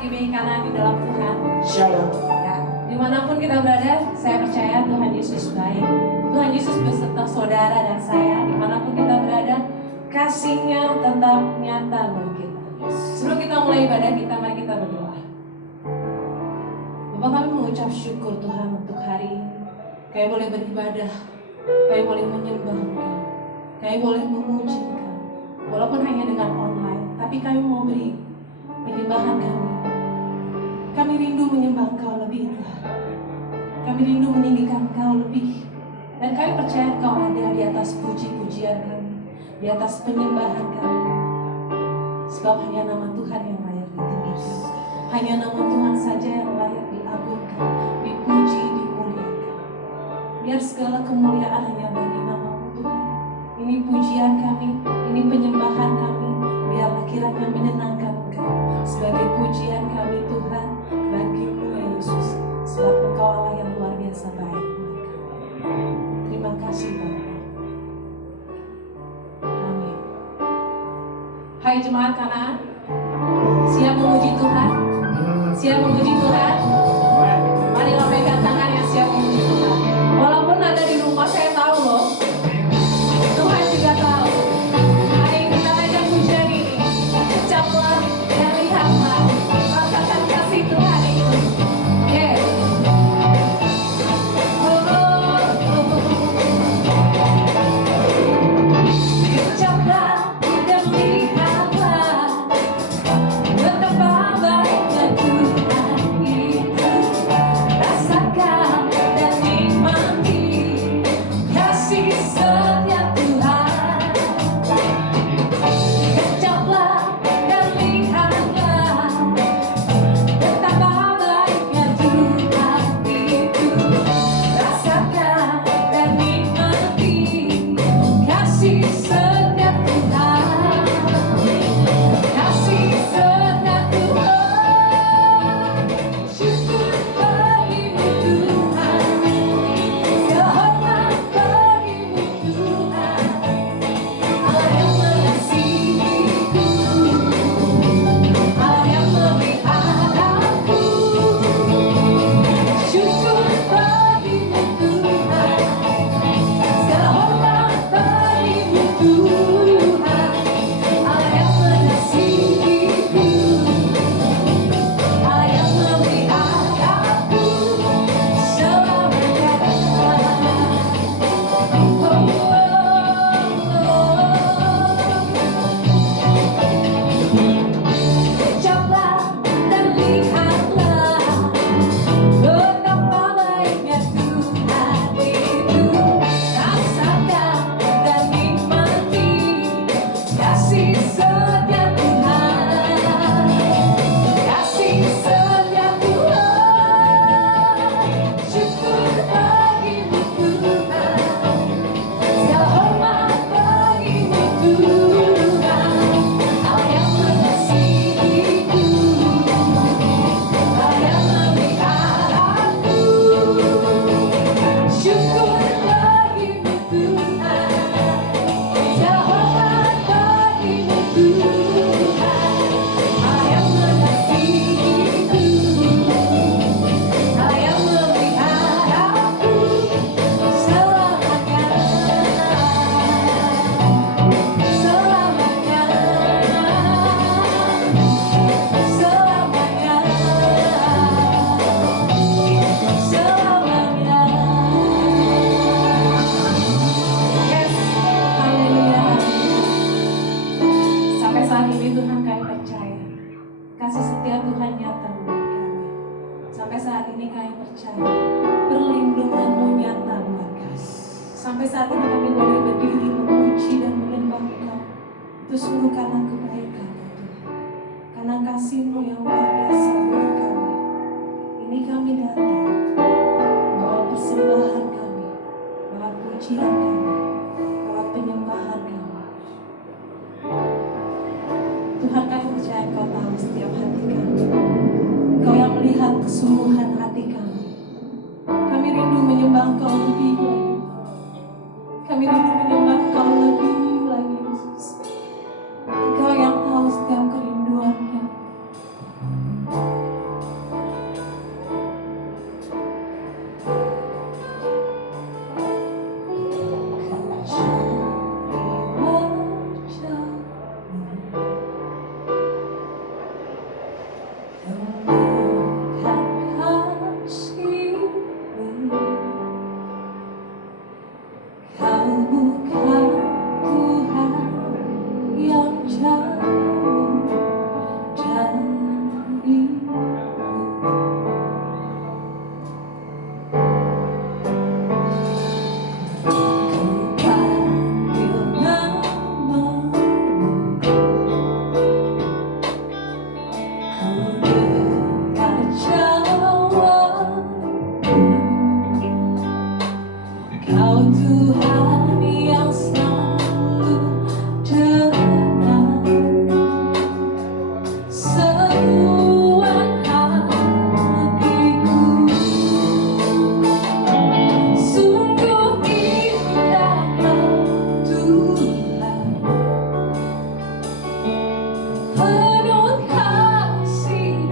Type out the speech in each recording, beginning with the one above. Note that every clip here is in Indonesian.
GBI Kanan di dalam Tuhan. Shalom. Ya, dimanapun kita berada, saya percaya Tuhan Yesus baik. Tuhan Yesus beserta saudara dan saya, dimanapun kita berada, kasih-Nya tetap nyata bagi kita. Sebelum kita mulai ibadah kita, mari kita berdoa. Bapak, kami mengucap syukur Tuhan untuk hari ini. Kami boleh beribadah, kami boleh menyembah Engkau, kami boleh memuji Engkau. Walaupun hanya dengan online, tapi kami mau beri penyembahan kami. Kami rindu menyembah Engkau lebih Tuhan. Kami rindu meninggikan Engkau lebih. Dan kami percaya Engkau ada di atas puji-pujian kami, di atas penyembahan kami. Sebab hanya nama Tuhan yang layak ditinggikan. Hanya nama Tuhan saja yang layak diagungkan, dipuji, dimuliakan. Biar segala kemuliaan hanya bagi nama-Mu Tuhan. Ini pujian kami, ini penyembahan kami. Biarlah kiranya menyenangkan Engkau. Sebagai pujian kami Tuhan, bagi-Mu ya Yesus. Sebab Engkau Allah yang luar biasa baik buat kami. Terima kasih Bapa. Amin. Hai jemaat Kanaan, siap memuji Tuhan? Siap memuji Tuhan? Mari lambaikan tangan yang siap memuji Tuhan. Walaupun ada di rumah, saya tahu loh, Tuhan juga tahu. Mari kita ajak pujian ini. Ucaplah dan lihatlah, rasakan kasih Tuhan itu. Yes. Ucaplah dan lihatlah, betapa baiknya Tuhan itu. Rasakan dan nikmati kasih setia Tuhan. Ucaplah dan lihatlah, betapa baiknya Tuhan itu. Rasakan dan nikmati kasih setia Tuhan. Kasih setia Tuhan. Syukur bagimu Tuhan. Sehormat bagimu Tuhan. Allah yang mengasihiku, Allah yang memelihara aku. Syukur bagimu Tuhan. Sehormat bagimu Tuhan. Allah yang mengasihiku, Allah yang memelihara aku selamanya. Ucaplah dan lihatlah, betapa baiknya Tuhan itu. Rasakan dan nikmati kasih setia Tuhan. Kasih setia Tuhan. Syukur bagimu Tuhan. Sehormat bagimu Tuhan. Allah yang mengasihiku, Allah yang memelihara aku. Syukur bagimu Tuhan. Sehormat bagimu Tuhan. Allah yang mengasihiku, Allah yang memelihara aku selamanya. Selamanya. Selamanya. Selamanya. Yes, haleluya. Sampai saat ini Tuhan kami percaya kasih setia Tuhan nyata buat kami. Sampai saat ini kami percaya perlindungan-Mu nyata buat kami. Sampai saat ini kami boleh berdiri memuji dan menyembah Engkau. Itu sungguh karena kebaikan-Mu Tuhan, karena kasih-Mu yang luar biasa buat kami. Ini kami datang bawa persembahan kami, bawa pujian kami, bawa penyembahan kami. Tuhan, kami percaya Engkau tahu setiap hati kami. Engkau yang melihat kesungguhan hati kami. Kami rindu menyembah Engkau lebih lagi. Kami rindu menyembah Engkau lebih lagi Yesus. Engkau yang tahu setiap kerinduan kami. Kau jawabku, Kau Tuhan yang selalu dengar seruan hatiku. Sungguh indah Tuhan, penuh kasih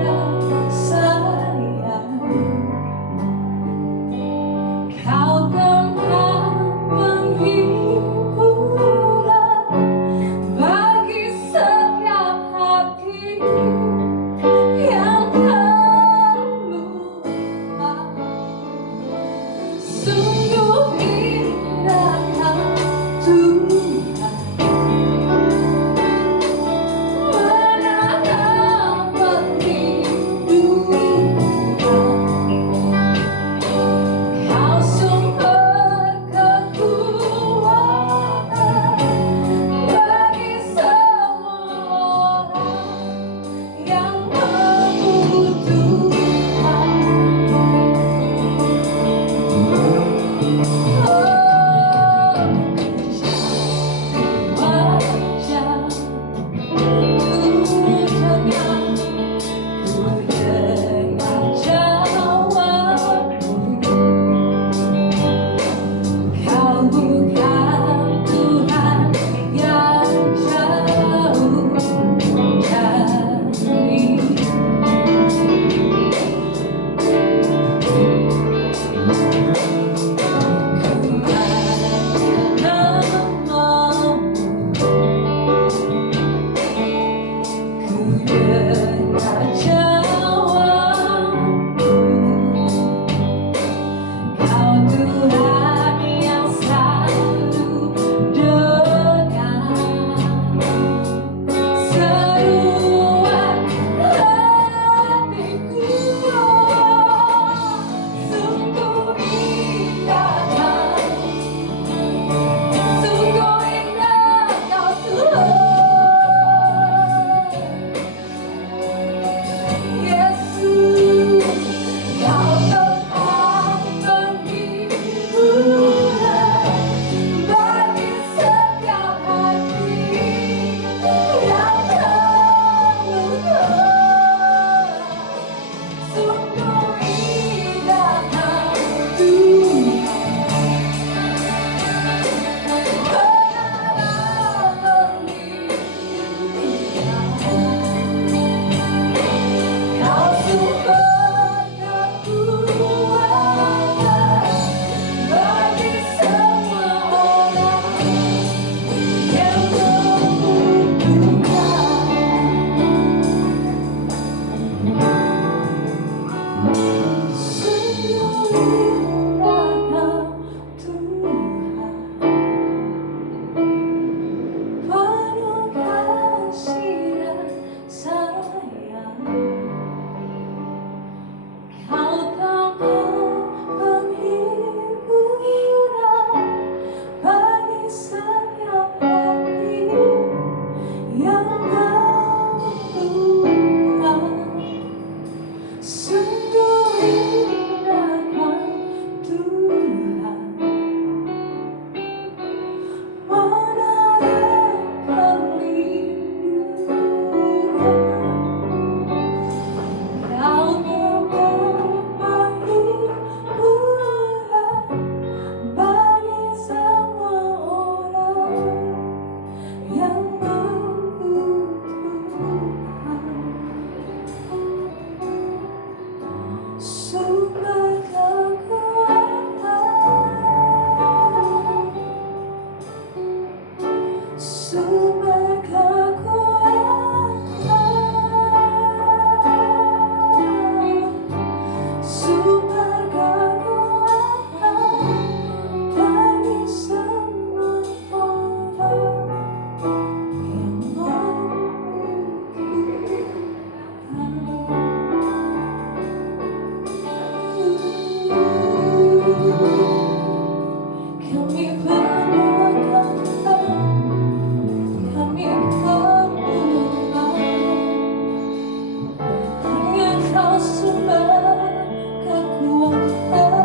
Kau sumber kekuatan,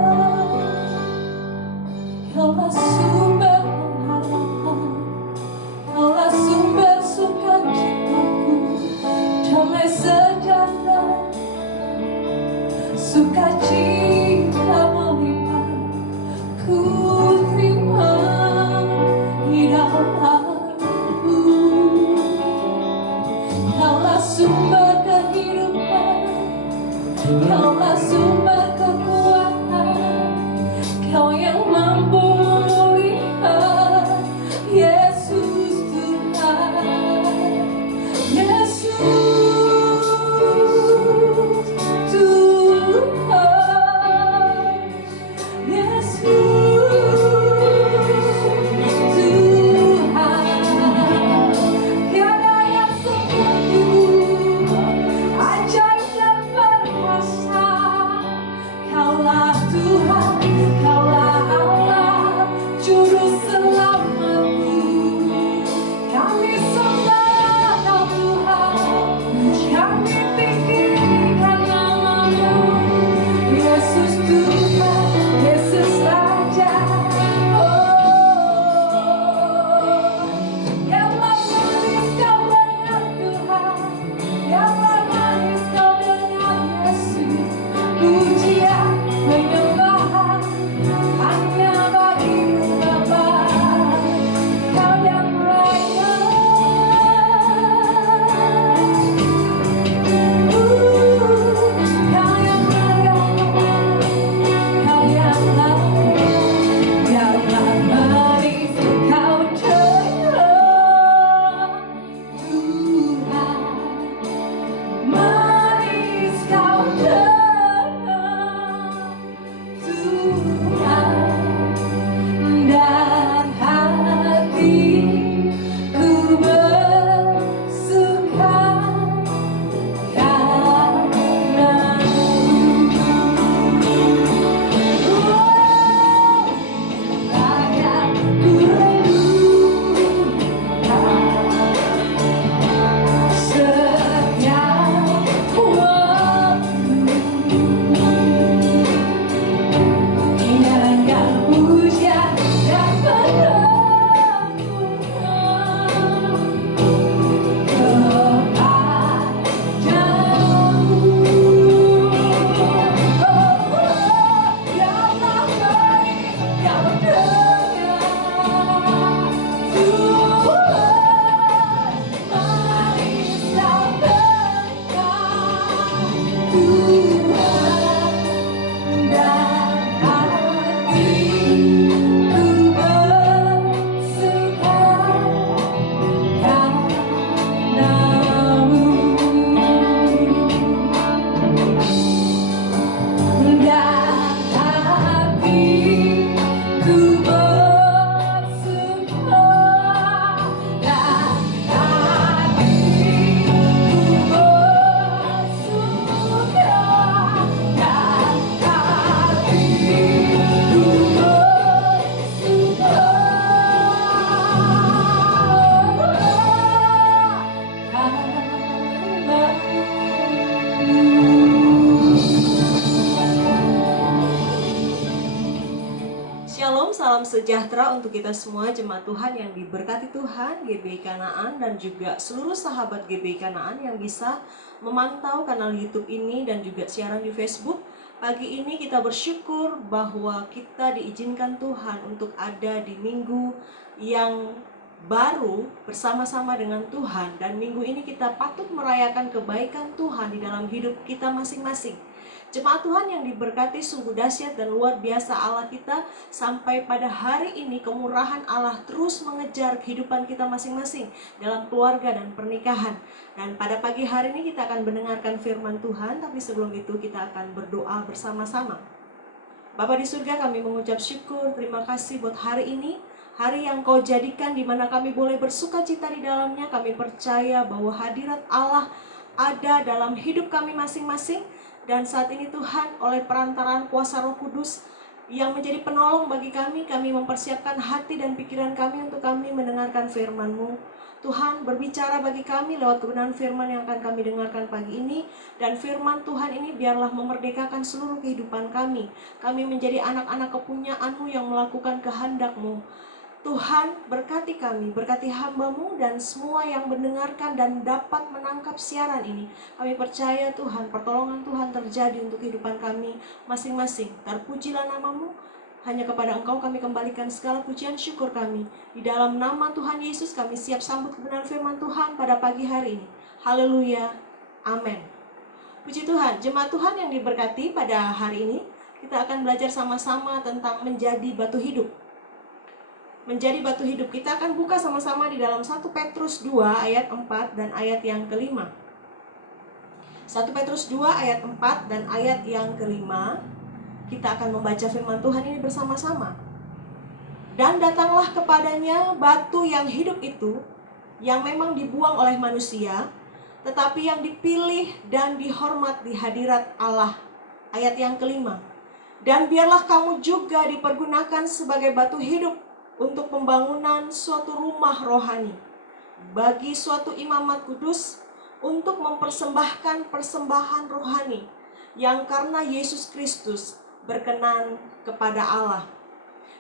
Kaulah sumber pengharapan, Kaulah sumber sukacitaku, damai sejahtera, sukacita melimpah, ku terima hidanganmu. Kaulah sumber kehidupan, Kaulah sumber kekuatan, Kau yang mampu memulihkan, Yesus Tuhan, Yesus Tuhan, Yesus Tuhan. Tiada yang seperti ajaib dan perkasa. Kaulah Tuhan, Kaulah Allah, Juru Selamatku. Kami sembah Kau Tuhan, kami tinggikan nama-Mu. Yesus Tuhan, Yesus Raja. Oh, yang manis Kau dengar Tuhan, yang manis Kau dengar Yesus. Pujian penyembahan hanya bagi-Mu Bapa, Kau yang raya. Kau yang raya, Kau yang raya, yang manis Kau dengar Tuhan, manis Kau dengar Tuhan, dan hatiku bersuka Shalom, salam sejahtera untuk kita semua jemaat Tuhan yang diberkati Tuhan, GBI Kanaan dan juga seluruh sahabat GBI Kanaan yang bisa memantau kanal YouTube ini dan juga siaran di Facebook. Pagi ini kita bersyukur bahwa kita diizinkan Tuhan untuk ada di minggu yang baru bersama-sama dengan Tuhan, dan minggu ini kita patut merayakan kebaikan Tuhan di dalam hidup kita masing-masing. Jemaat Tuhan yang diberkati, sungguh dahsyat dan luar biasa Allah kita. Sampai pada hari ini kemurahan Allah terus mengejar kehidupan kita masing-masing dalam keluarga dan pernikahan. Dan pada pagi hari ini kita akan mendengarkan firman Tuhan, tapi sebelum itu kita akan berdoa bersama-sama. Bapa di surga, kami mengucap syukur, terima kasih buat hari ini, hari yang Kau jadikan di mana kami boleh bersuka cita di dalamnya. Kami percaya bahwa hadirat Allah ada dalam hidup kami masing-masing. Dan saat ini Tuhan, oleh perantaraan kuasa Roh Kudus, yang menjadi penolong bagi kami. Kami mempersiapkan hati dan pikiran kami untuk kami mendengarkan firman-Mu. Tuhan berbicara bagi kami lewat kebenaran firman yang akan kami dengarkan pagi ini. Dan firman Tuhan ini biarlah memerdekakan seluruh kehidupan kami. Kami menjadi anak-anak kepunyaan-Mu yang melakukan kehendak-Mu. Tuhan berkati kami, berkati hamba-Mu dan semua yang mendengarkan dan dapat menangkap siaran ini. Kami percaya Tuhan, pertolongan Tuhan terjadi untuk kehidupan kami masing-masing. Terpujilah nama-Mu. Hanya kepada Engkau kami kembalikan segala pujian syukur kami. Di dalam nama Tuhan Yesus kami siap sambut kebenaran firman Tuhan pada pagi hari ini. Haleluya. Amin. Puji Tuhan, jemaat Tuhan yang diberkati pada hari ini, kita akan belajar sama-sama tentang menjadi batu hidup. Menjadi batu hidup, kita akan buka sama-sama di dalam 1 Petrus 2 ayat 4 dan ayat yang kelima. 1 Petrus 2 ayat 4 dan ayat yang kelima. Kita akan membaca firman Tuhan ini bersama-sama. Dan datanglah kepadanya batu yang hidup itu, yang memang dibuang oleh manusia, tetapi yang dipilih dan dihormat di hadirat Allah. Ayat yang kelima. Dan biarlah kamu juga dipergunakan sebagai batu hidup untuk pembangunan suatu rumah rohani, bagi suatu imamat kudus, untuk mempersembahkan persembahan rohani, yang karena Yesus Kristus berkenan kepada Allah.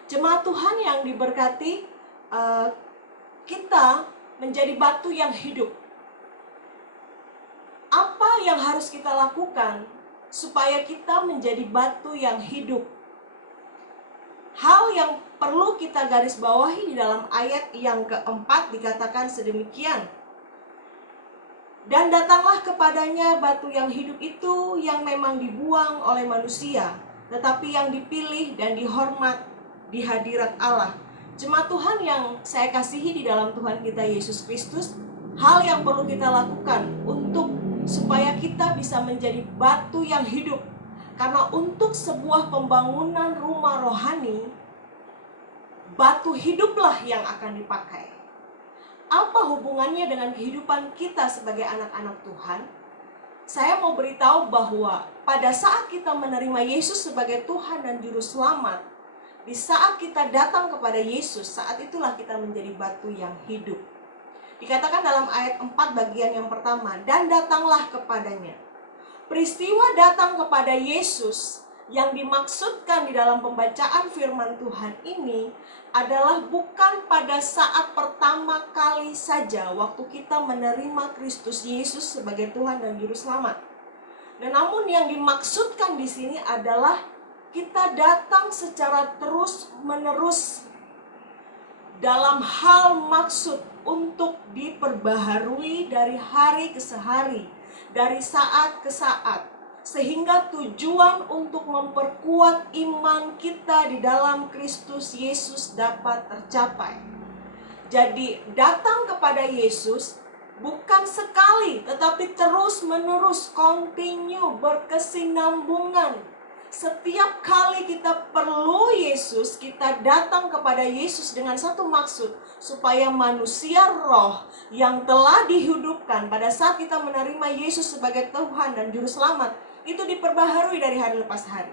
Jemaat Tuhan yang diberkati, kita menjadi batu yang hidup. Apa yang harus kita lakukan supaya kita menjadi batu yang hidup? Hal yang perlu kita garis bawahi di dalam ayat yang keempat dikatakan sedemikian. Dan datanglah kepadanya batu yang hidup itu, yang memang dibuang oleh manusia, tetapi yang dipilih dan dihormat di hadirat Allah. Jemaat Tuhan yang saya kasihi di dalam Tuhan kita Yesus Kristus, hal yang perlu kita lakukan untuk supaya kita bisa menjadi batu yang hidup. Karena untuk sebuah pembangunan rumah rohani, batu hiduplah yang akan dipakai. Apa hubungannya dengan kehidupan kita sebagai anak-anak Tuhan? Saya mau beritahu bahwa pada saat kita menerima Yesus sebagai Tuhan dan Juru Selamat, di saat kita datang kepada Yesus, saat itulah kita menjadi batu yang hidup. Dikatakan dalam ayat 4 bagian yang pertama, dan datanglah kepadanya. Peristiwa datang kepada Yesus yang dimaksudkan di dalam pembacaan firman Tuhan ini adalah bukan pada saat pertama kali saja waktu kita menerima Kristus Yesus sebagai Tuhan dan Juru Selamat. Dan namun yang dimaksudkan di sini adalah kita datang secara terus-menerus dalam hal maksud untuk diperbaharui dari hari ke hari, dari saat ke saat, sehingga tujuan untuk memperkuat iman kita di dalam Kristus Yesus dapat tercapai. Jadi datang kepada Yesus bukan sekali, tetapi terus-menerus, continue, berkesinambungan. Setiap kali kita perlu Yesus, kita datang kepada Yesus dengan satu maksud, supaya manusia roh yang telah dihidupkan pada saat kita menerima Yesus sebagai Tuhan dan Juru Selamat, itu diperbaharui dari hari lepas hari.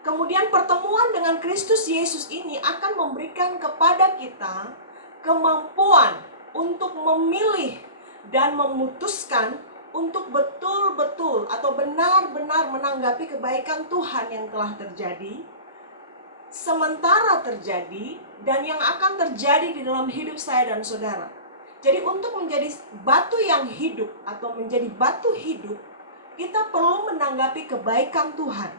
Kemudian pertemuan dengan Kristus Yesus ini akan memberikan kepada kita kemampuan untuk memilih dan memutuskan untuk betul-betul atau benar-benar menanggapi kebaikan Tuhan yang telah terjadi, sementara terjadi, dan yang akan terjadi di dalam hidup saya dan saudara. Jadi untuk menjadi batu yang hidup atau menjadi batu hidup, kita perlu menanggapi kebaikan Tuhan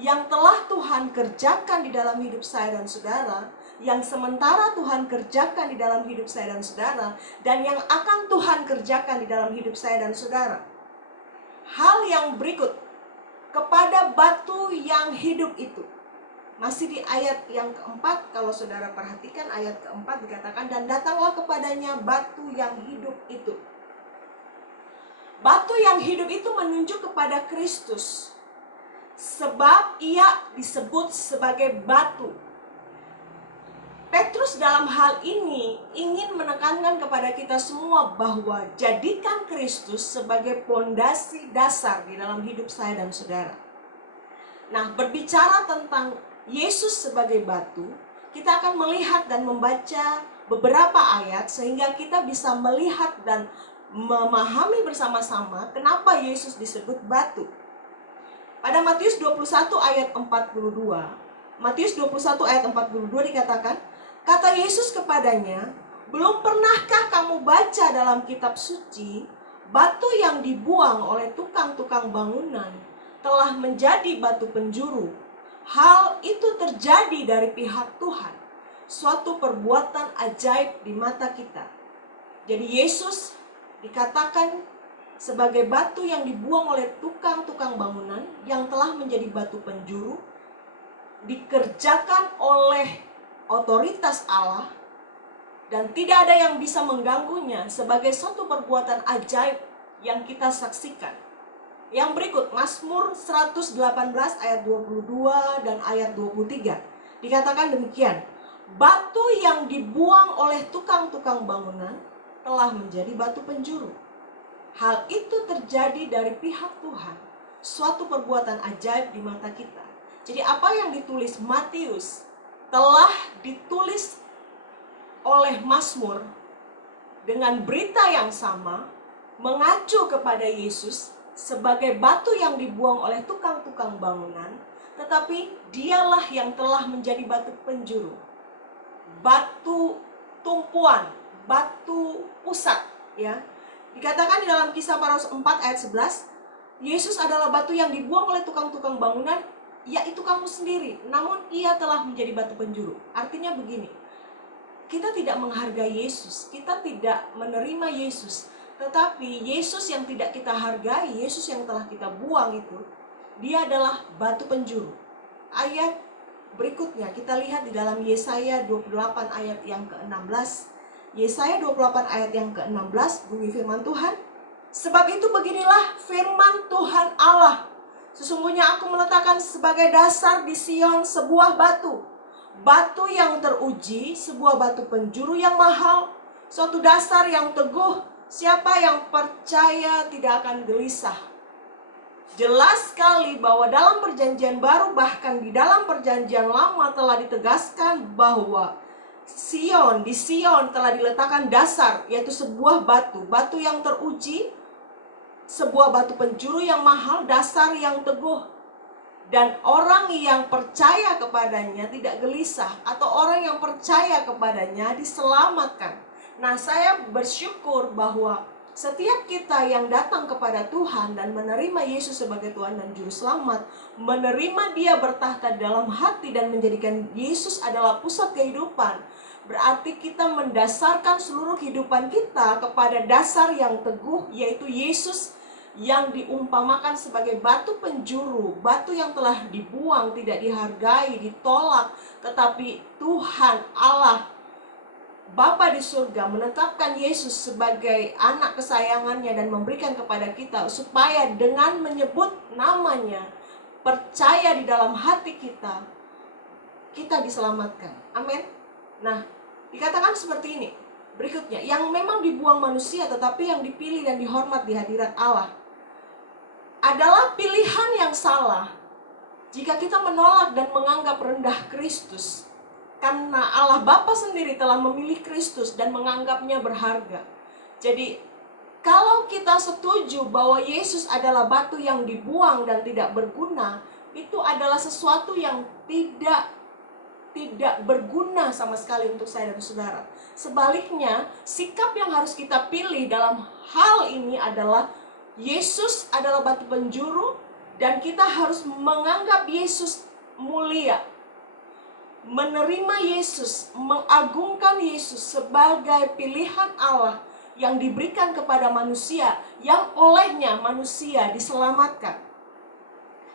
yang telah Tuhan kerjakan di dalam hidup saya dan saudara, yang sementara Tuhan kerjakan di dalam hidup saya dan saudara, dan yang akan Tuhan kerjakan di dalam hidup saya dan saudara. Hal yang berikut, kepada batu yang hidup itu, masih di ayat yang keempat, kalau saudara perhatikan ayat keempat dikatakan, dan datanglah kepadanya batu yang hidup itu. Batu yang hidup itu menunjuk kepada Kristus, sebab ia disebut sebagai batu. Petrus dalam hal ini ingin menekankan kepada kita semua bahwa jadikan Kristus sebagai pondasi dasar di dalam hidup saya dan saudara. Nah, berbicara tentang Yesus sebagai batu, kita akan melihat dan membaca beberapa ayat sehingga kita bisa melihat dan memahami bersama-sama kenapa Yesus disebut batu. Pada Matius 21 ayat 42, Matius 21 ayat 42 dikatakan, kata Yesus kepadanya, belum pernahkah kamu baca dalam kitab suci, batu yang dibuang oleh tukang-tukang bangunan telah menjadi batu penjuru. Hal itu terjadi dari pihak Tuhan, suatu perbuatan ajaib di mata kita. Jadi Yesus dikatakan sebagai batu yang dibuang oleh tukang-tukang bangunan yang telah menjadi batu penjuru, dikerjakan oleh otoritas Allah, dan tidak ada yang bisa mengganggunya sebagai suatu perbuatan ajaib yang kita saksikan. Yang berikut, Mazmur 118 ayat 22 dan ayat 23. Dikatakan demikian, batu yang dibuang oleh tukang-tukang bangunan telah menjadi batu penjuru. Hal itu terjadi dari pihak Tuhan, suatu perbuatan ajaib di mata kita. Jadi apa yang ditulis Matius telah ditulis oleh Mazmur dengan berita yang sama, mengacu kepada Yesus sebagai batu yang dibuang oleh tukang-tukang bangunan, tetapi dialah yang telah menjadi batu penjuru, batu tumpuan, batu pusat, ya. Dikatakan di dalam Kisah Para Rasul 4 ayat 11, Yesus adalah batu yang dibuang oleh tukang-tukang bangunan, yaitu kamu sendiri, namun ia telah menjadi batu penjuru. Artinya begini, kita tidak menghargai Yesus, kita tidak menerima Yesus, tetapi Yesus yang tidak kita hargai, Yesus yang telah kita buang itu, dia adalah batu penjuru. Ayat berikutnya kita lihat di dalam Yesaya 28 ayat yang ke-16. Yesaya 28 ayat yang ke-16 bunyi firman Tuhan, sebab itu beginilah firman Tuhan Allah, sesungguhnya aku meletakkan sebagai dasar di Sion sebuah batu, batu yang teruji, sebuah batu penjuru yang mahal, suatu dasar yang teguh, siapa yang percaya tidak akan gelisah. Jelas sekali bahwa dalam perjanjian baru, bahkan di dalam perjanjian lama telah ditegaskan bahwa di Sion telah diletakkan dasar, yaitu sebuah batu, batu yang teruji, sebuah batu penjuru yang mahal, dasar yang teguh. Dan orang yang percaya kepadanya tidak gelisah, atau orang yang percaya kepadanya diselamatkan. Nah, saya bersyukur bahwa setiap kita yang datang kepada Tuhan dan menerima Yesus sebagai Tuhan dan Juru Selamat, menerima Dia bertahta dalam hati dan menjadikan Yesus adalah pusat kehidupan, berarti kita mendasarkan seluruh kehidupan kita kepada dasar yang teguh, yaitu Yesus yang diumpamakan sebagai batu penjuru, batu yang telah dibuang, tidak dihargai, ditolak, tetapi Tuhan Allah Bapa di surga menetapkan Yesus sebagai anak kesayangannya dan memberikan kepada kita supaya dengan menyebut namanya, percaya di dalam hati kita, kita diselamatkan. Amin. Nah, dikatakan seperti ini. Berikutnya, yang memang dibuang manusia tetapi yang dipilih dan dihormat di hadirat Allah. Adalah pilihan yang salah jika kita menolak dan menganggap rendah Kristus, karena Allah Bapa sendiri telah memilih Kristus dan menganggapnya berharga. Jadi, kalau kita setuju bahwa Yesus adalah batu yang dibuang dan tidak berguna, itu adalah sesuatu yang tidak berguna sama sekali untuk saya dan saudara. Sebaliknya, sikap yang harus kita pilih dalam hal ini adalah Yesus adalah batu penjuru, dan kita harus menganggap Yesus mulia, menerima Yesus, mengagungkan Yesus sebagai pilihan Allah yang diberikan kepada manusia, yang olehnya manusia diselamatkan.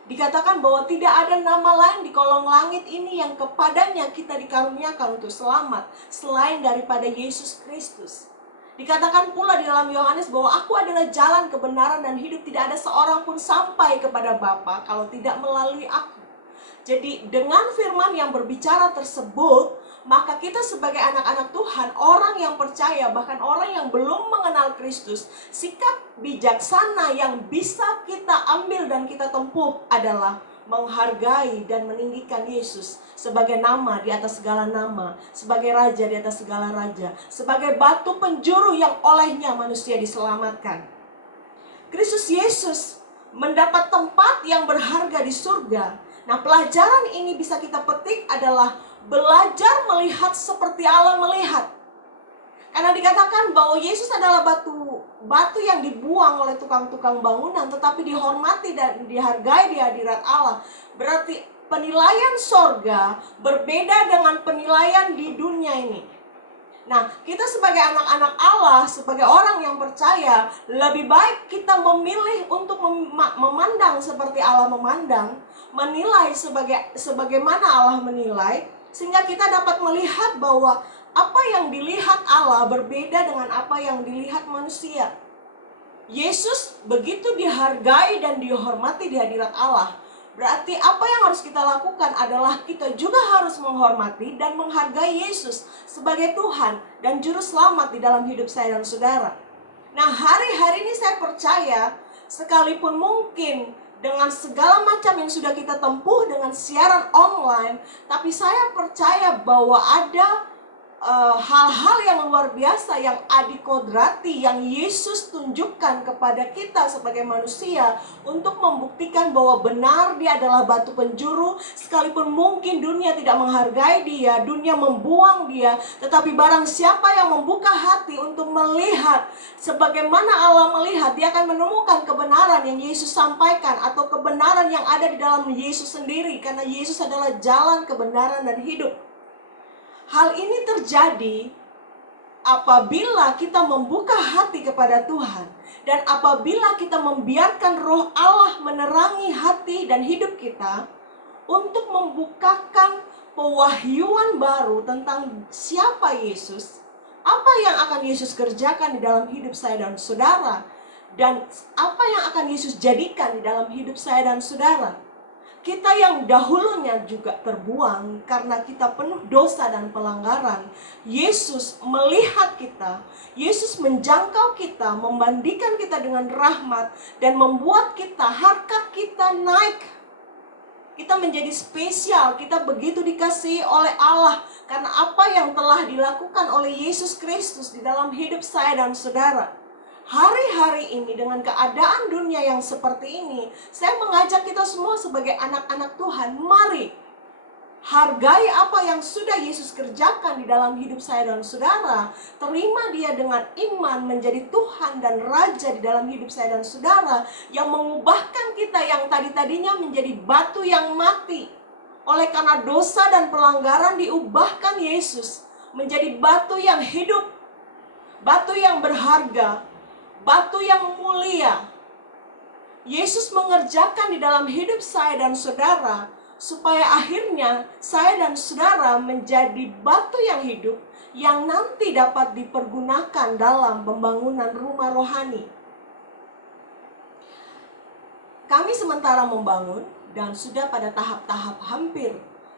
Dikatakan bahwa tidak ada nama lain di kolong langit ini yang kepadanya kita dikaruniakan untuk selamat selain daripada Yesus Kristus. Dikatakan pula di dalam Yohanes bahwa aku adalah jalan, kebenaran, dan hidup. Tidak ada seorang pun sampai kepada Bapa kalau tidak melalui aku. Jadi dengan firman yang berbicara tersebut, maka kita sebagai anak-anak Tuhan, orang yang percaya, bahkan orang yang belum mengenal Kristus, sikap bijaksana yang bisa kita ambil dan kita tempuh adalah menghargai dan meninggikan Yesus sebagai nama di atas segala nama, sebagai raja di atas segala raja, sebagai batu penjuru yang olehnya manusia diselamatkan. Kristus Yesus mendapat tempat yang berharga di surga. Nah, pelajaran ini bisa kita petik adalah belajar melihat seperti Allah melihat. Karena dikatakan bahwa Yesus adalah batu yang dibuang oleh tukang-tukang bangunan, tetapi dihormati dan dihargai di hadirat Allah. Berarti penilaian sorga berbeda dengan penilaian di dunia ini. Nah, kita sebagai anak-anak Allah, sebagai orang yang percaya, lebih baik kita memilih untuk memandang seperti Allah memandang, menilai sebagaimana Allah menilai, sehingga kita dapat melihat bahwa apa yang dilihat Allah berbeda dengan apa yang dilihat manusia. Yesus begitu dihargai dan dihormati di hadirat Allah. Berarti apa yang harus kita lakukan adalah kita juga harus menghormati dan menghargai Yesus sebagai Tuhan dan Juru Selamat di dalam hidup saya dan saudara. Nah, hari-hari ini saya percaya, sekalipun mungkin dengan segala macam yang sudah kita tempuh dengan siaran online, tapi saya percaya bahwa ada hal-hal yang luar biasa yang adikodrati yang Yesus tunjukkan kepada kita sebagai manusia untuk membuktikan bahwa benar dia adalah batu penjuru. Sekalipun mungkin dunia tidak menghargai dia, dunia membuang dia, tetapi barang siapa yang membuka hati untuk melihat sebagaimana Allah melihat, dia akan menemukan kebenaran yang Yesus sampaikan atau kebenaran yang ada di dalam Yesus sendiri, karena Yesus adalah jalan, kebenaran, dan hidup. Hal ini terjadi apabila kita membuka hati kepada Tuhan dan apabila kita membiarkan Roh Allah menerangi hati dan hidup kita untuk membukakan pewahyuan baru tentang siapa Yesus, apa yang akan Yesus kerjakan di dalam hidup saya dan saudara, dan apa yang akan Yesus jadikan di dalam hidup saya dan saudara. Kita yang dahulunya juga terbuang karena kita penuh dosa dan pelanggaran, Yesus melihat kita, Yesus menjangkau kita, membandingkan kita dengan rahmat, dan membuat kita, harkat kita naik. Kita menjadi spesial, kita begitu dikasihi oleh Allah karena apa yang telah dilakukan oleh Yesus Kristus di dalam hidup saya dan saudara. Hari-hari ini dengan keadaan dunia yang seperti ini, saya mengajak kita semua sebagai anak-anak Tuhan, mari hargai apa yang sudah Yesus kerjakan di dalam hidup saya dan saudara. Terima dia dengan iman menjadi Tuhan dan Raja di dalam hidup saya dan saudara, yang mengubahkan kita yang tadinya menjadi batu yang mati. Oleh karena dosa dan pelanggaran diubahkan Yesus menjadi batu yang hidup, batu yang berharga, batu yang mulia. Yesus mengerjakan di dalam hidup saya dan saudara supaya akhirnya saya dan saudara menjadi batu yang hidup yang nanti dapat dipergunakan dalam pembangunan rumah rohani. Kami sementara membangun dan sudah pada tahap-tahap hampir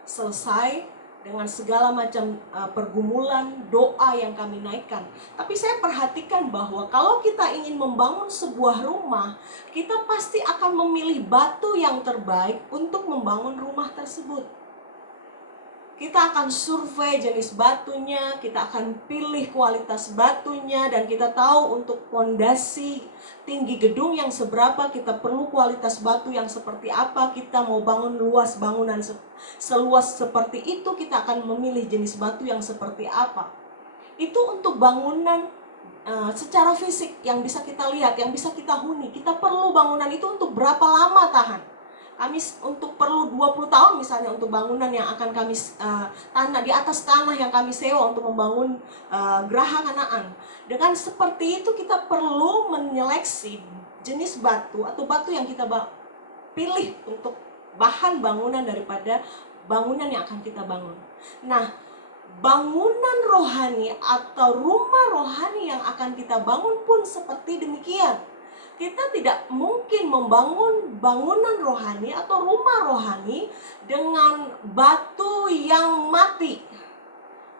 selesai dengan segala macam pergumulan, doa yang kami naikkan. Tapi saya perhatikan bahwa kalau kita ingin membangun sebuah rumah, kita pasti akan memilih batu yang terbaik untuk membangun rumah tersebut. Kita akan survei jenis batunya, kita akan pilih kualitas batunya, dan kita tahu untuk fondasi tinggi gedung yang seberapa, kita perlu kualitas batu yang seperti apa. Kita mau bangun luas bangunan seluas seperti itu, kita akan memilih jenis batu yang seperti apa. Itu untuk bangunan secara fisik yang bisa kita lihat, yang bisa kita huni. Kita perlu bangunan itu untuk berapa lama tahan. Kami untuk perlu 20 tahun misalnya untuk bangunan yang akan kami tanah di atas tanah yang kami sewa untuk membangun Geraha Kanaan. Dengan seperti itu kita perlu menyeleksi jenis batu atau batu yang kita pilih untuk bahan bangunan daripada bangunan yang akan kita bangun. Nah, bangunan rohani atau rumah rohani yang akan kita bangun pun seperti demikian. Kita tidak mungkin membangun bangunan rohani atau rumah rohani dengan batu yang mati.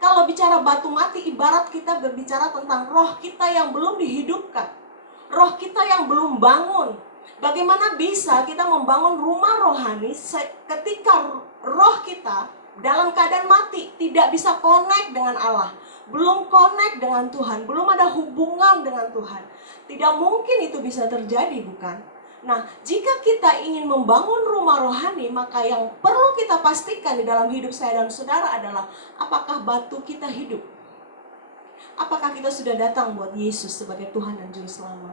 Kalau bicara batu mati, ibarat kita berbicara tentang roh kita yang belum dihidupkan, roh kita yang belum bangun. Bagaimana bisa kita membangun rumah rohani ketika roh kita dalam keadaan mati, tidak bisa connect dengan Allah, belum connect dengan Tuhan, belum ada hubungan dengan Tuhan. Tidak mungkin itu bisa terjadi, bukan? Nah, jika kita ingin membangun rumah rohani, maka yang perlu kita pastikan di dalam hidup saya dan saudara adalah, apakah batu kita hidup? Apakah kita sudah datang buat Yesus sebagai Tuhan dan Juru Selamat?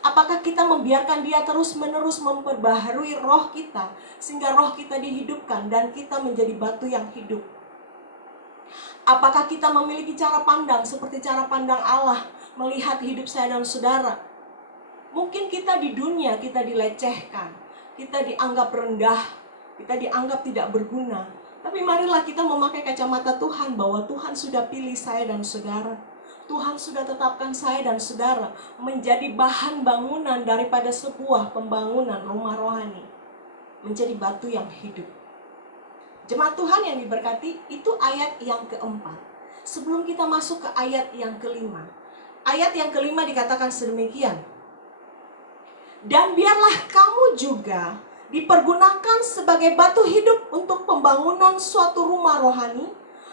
Apakah kita membiarkan Dia terus-menerus memperbaharui roh kita, sehingga roh kita dihidupkan dan kita menjadi batu yang hidup? Apakah kita memiliki cara pandang seperti cara pandang Allah melihat hidup saya dan saudara? Mungkin kita di dunia, kita dilecehkan, kita dianggap rendah, kita dianggap tidak berguna. Tapi marilah kita memakai kacamata Tuhan, bahwa Tuhan sudah pilih saya dan saudara. Tuhan sudah tetapkan saya dan saudara menjadi bahan bangunan daripada sebuah pembangunan rumah rohani, menjadi batu yang hidup. Jemaat Tuhan yang diberkati, itu ayat yang keempat. Sebelum kita masuk ke ayat yang kelima. Ayat yang kelima dikatakan sedemikian. Dan biarlah kamu juga dipergunakan sebagai batu hidup untuk pembangunan suatu rumah rohani,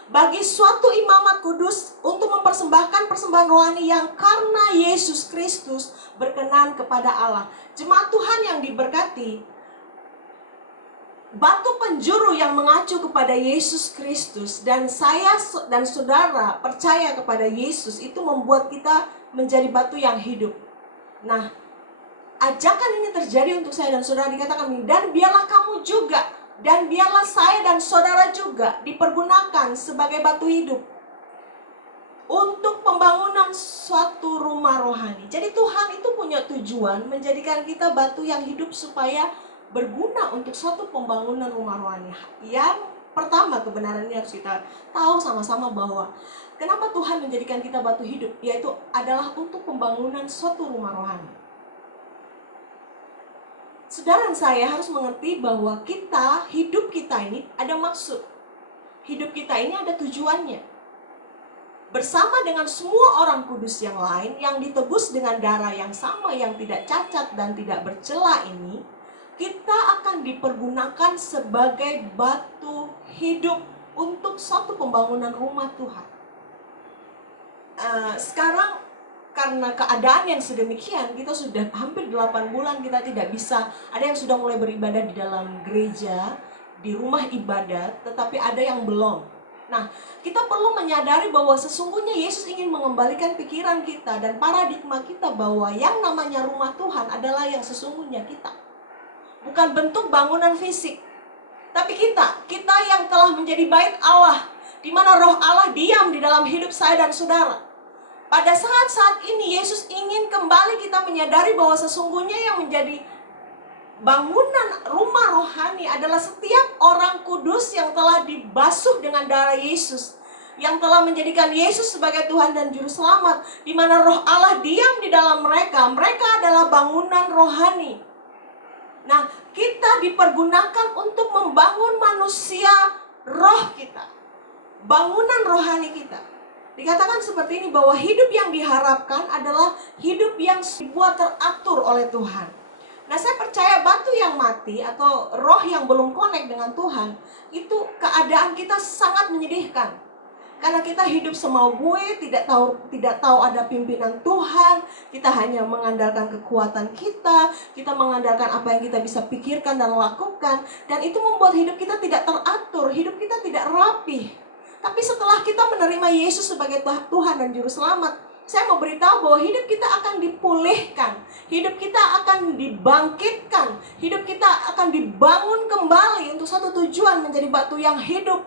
bagi suatu imamat kudus, untuk mempersembahkan persembahan rohani yang karena Yesus Kristus berkenan kepada Allah. Jemaat Tuhan yang diberkati, batu penjuru yang mengacu kepada Yesus Kristus, dan saya dan saudara percaya kepada Yesus, itu membuat kita menjadi batu yang hidup. Nah, ajakan ini terjadi untuk saya dan saudara, dikatakan, dan biarlah kamu juga, dan biarlah saya dan saudara juga dipergunakan sebagai batu hidup untuk pembangunan suatu rumah rohani. Jadi Tuhan itu punya tujuan menjadikan kita batu yang hidup supaya berguna untuk suatu pembangunan rumah rohani. Yang pertama, kebenaran ini harus kita tahu sama-sama, bahwa kenapa Tuhan menjadikan kita batu hidup, yaitu adalah untuk pembangunan suatu rumah rohani. Saudara saya harus mengerti bahwa hidup kita ini ada maksud. Hidup kita ini ada tujuannya. Bersama dengan semua orang kudus yang lain yang ditebus dengan darah yang sama, yang tidak cacat dan tidak bercela ini, kita akan dipergunakan sebagai batu hidup untuk suatu pembangunan rumah Tuhan. Sekarang karena keadaan yang sedemikian, kita sudah hampir 8 bulan kita tidak bisa. Ada yang sudah mulai beribadah di dalam gereja, di rumah ibadat, tetapi ada yang belum. Nah, kita perlu menyadari bahwa sesungguhnya Yesus ingin mengembalikan pikiran kita dan paradigma kita bahwa yang namanya rumah Tuhan adalah yang sesungguhnya kita. Bukan bentuk bangunan fisik, tapi kita yang telah menjadi bait Allah, di mana roh Allah diam di dalam hidup saya dan saudara. Pada saat-saat ini Yesus ingin kembali kita menyadari bahwa sesungguhnya yang menjadi bangunan rumah rohani adalah setiap orang kudus yang telah dibasuh dengan darah Yesus, yang telah menjadikan Yesus sebagai Tuhan dan Juru Selamat, di mana roh Allah diam di dalam mereka. Mereka adalah bangunan rohani. Nah, kita dipergunakan untuk membangun manusia roh kita, bangunan rohani kita. Dikatakan seperti ini, bahwa hidup yang diharapkan adalah hidup yang dibuat teratur oleh Tuhan. Nah, saya percaya batu yang mati atau roh yang belum connect dengan Tuhan, itu keadaan kita sangat menyedihkan. Karena kita hidup semau gue, tidak tahu ada pimpinan Tuhan. Kita hanya mengandalkan kekuatan kita mengandalkan apa yang kita bisa pikirkan dan lakukan. Dan itu membuat hidup kita tidak teratur, hidup kita tidak rapih. Tapi setelah kita menerima Yesus sebagai Tuhan dan Juru Selamat, saya mau beritahu bahwa hidup kita akan dipulihkan, hidup kita akan dibangkitkan, hidup kita akan dibangun kembali untuk satu tujuan, menjadi batu yang hidup.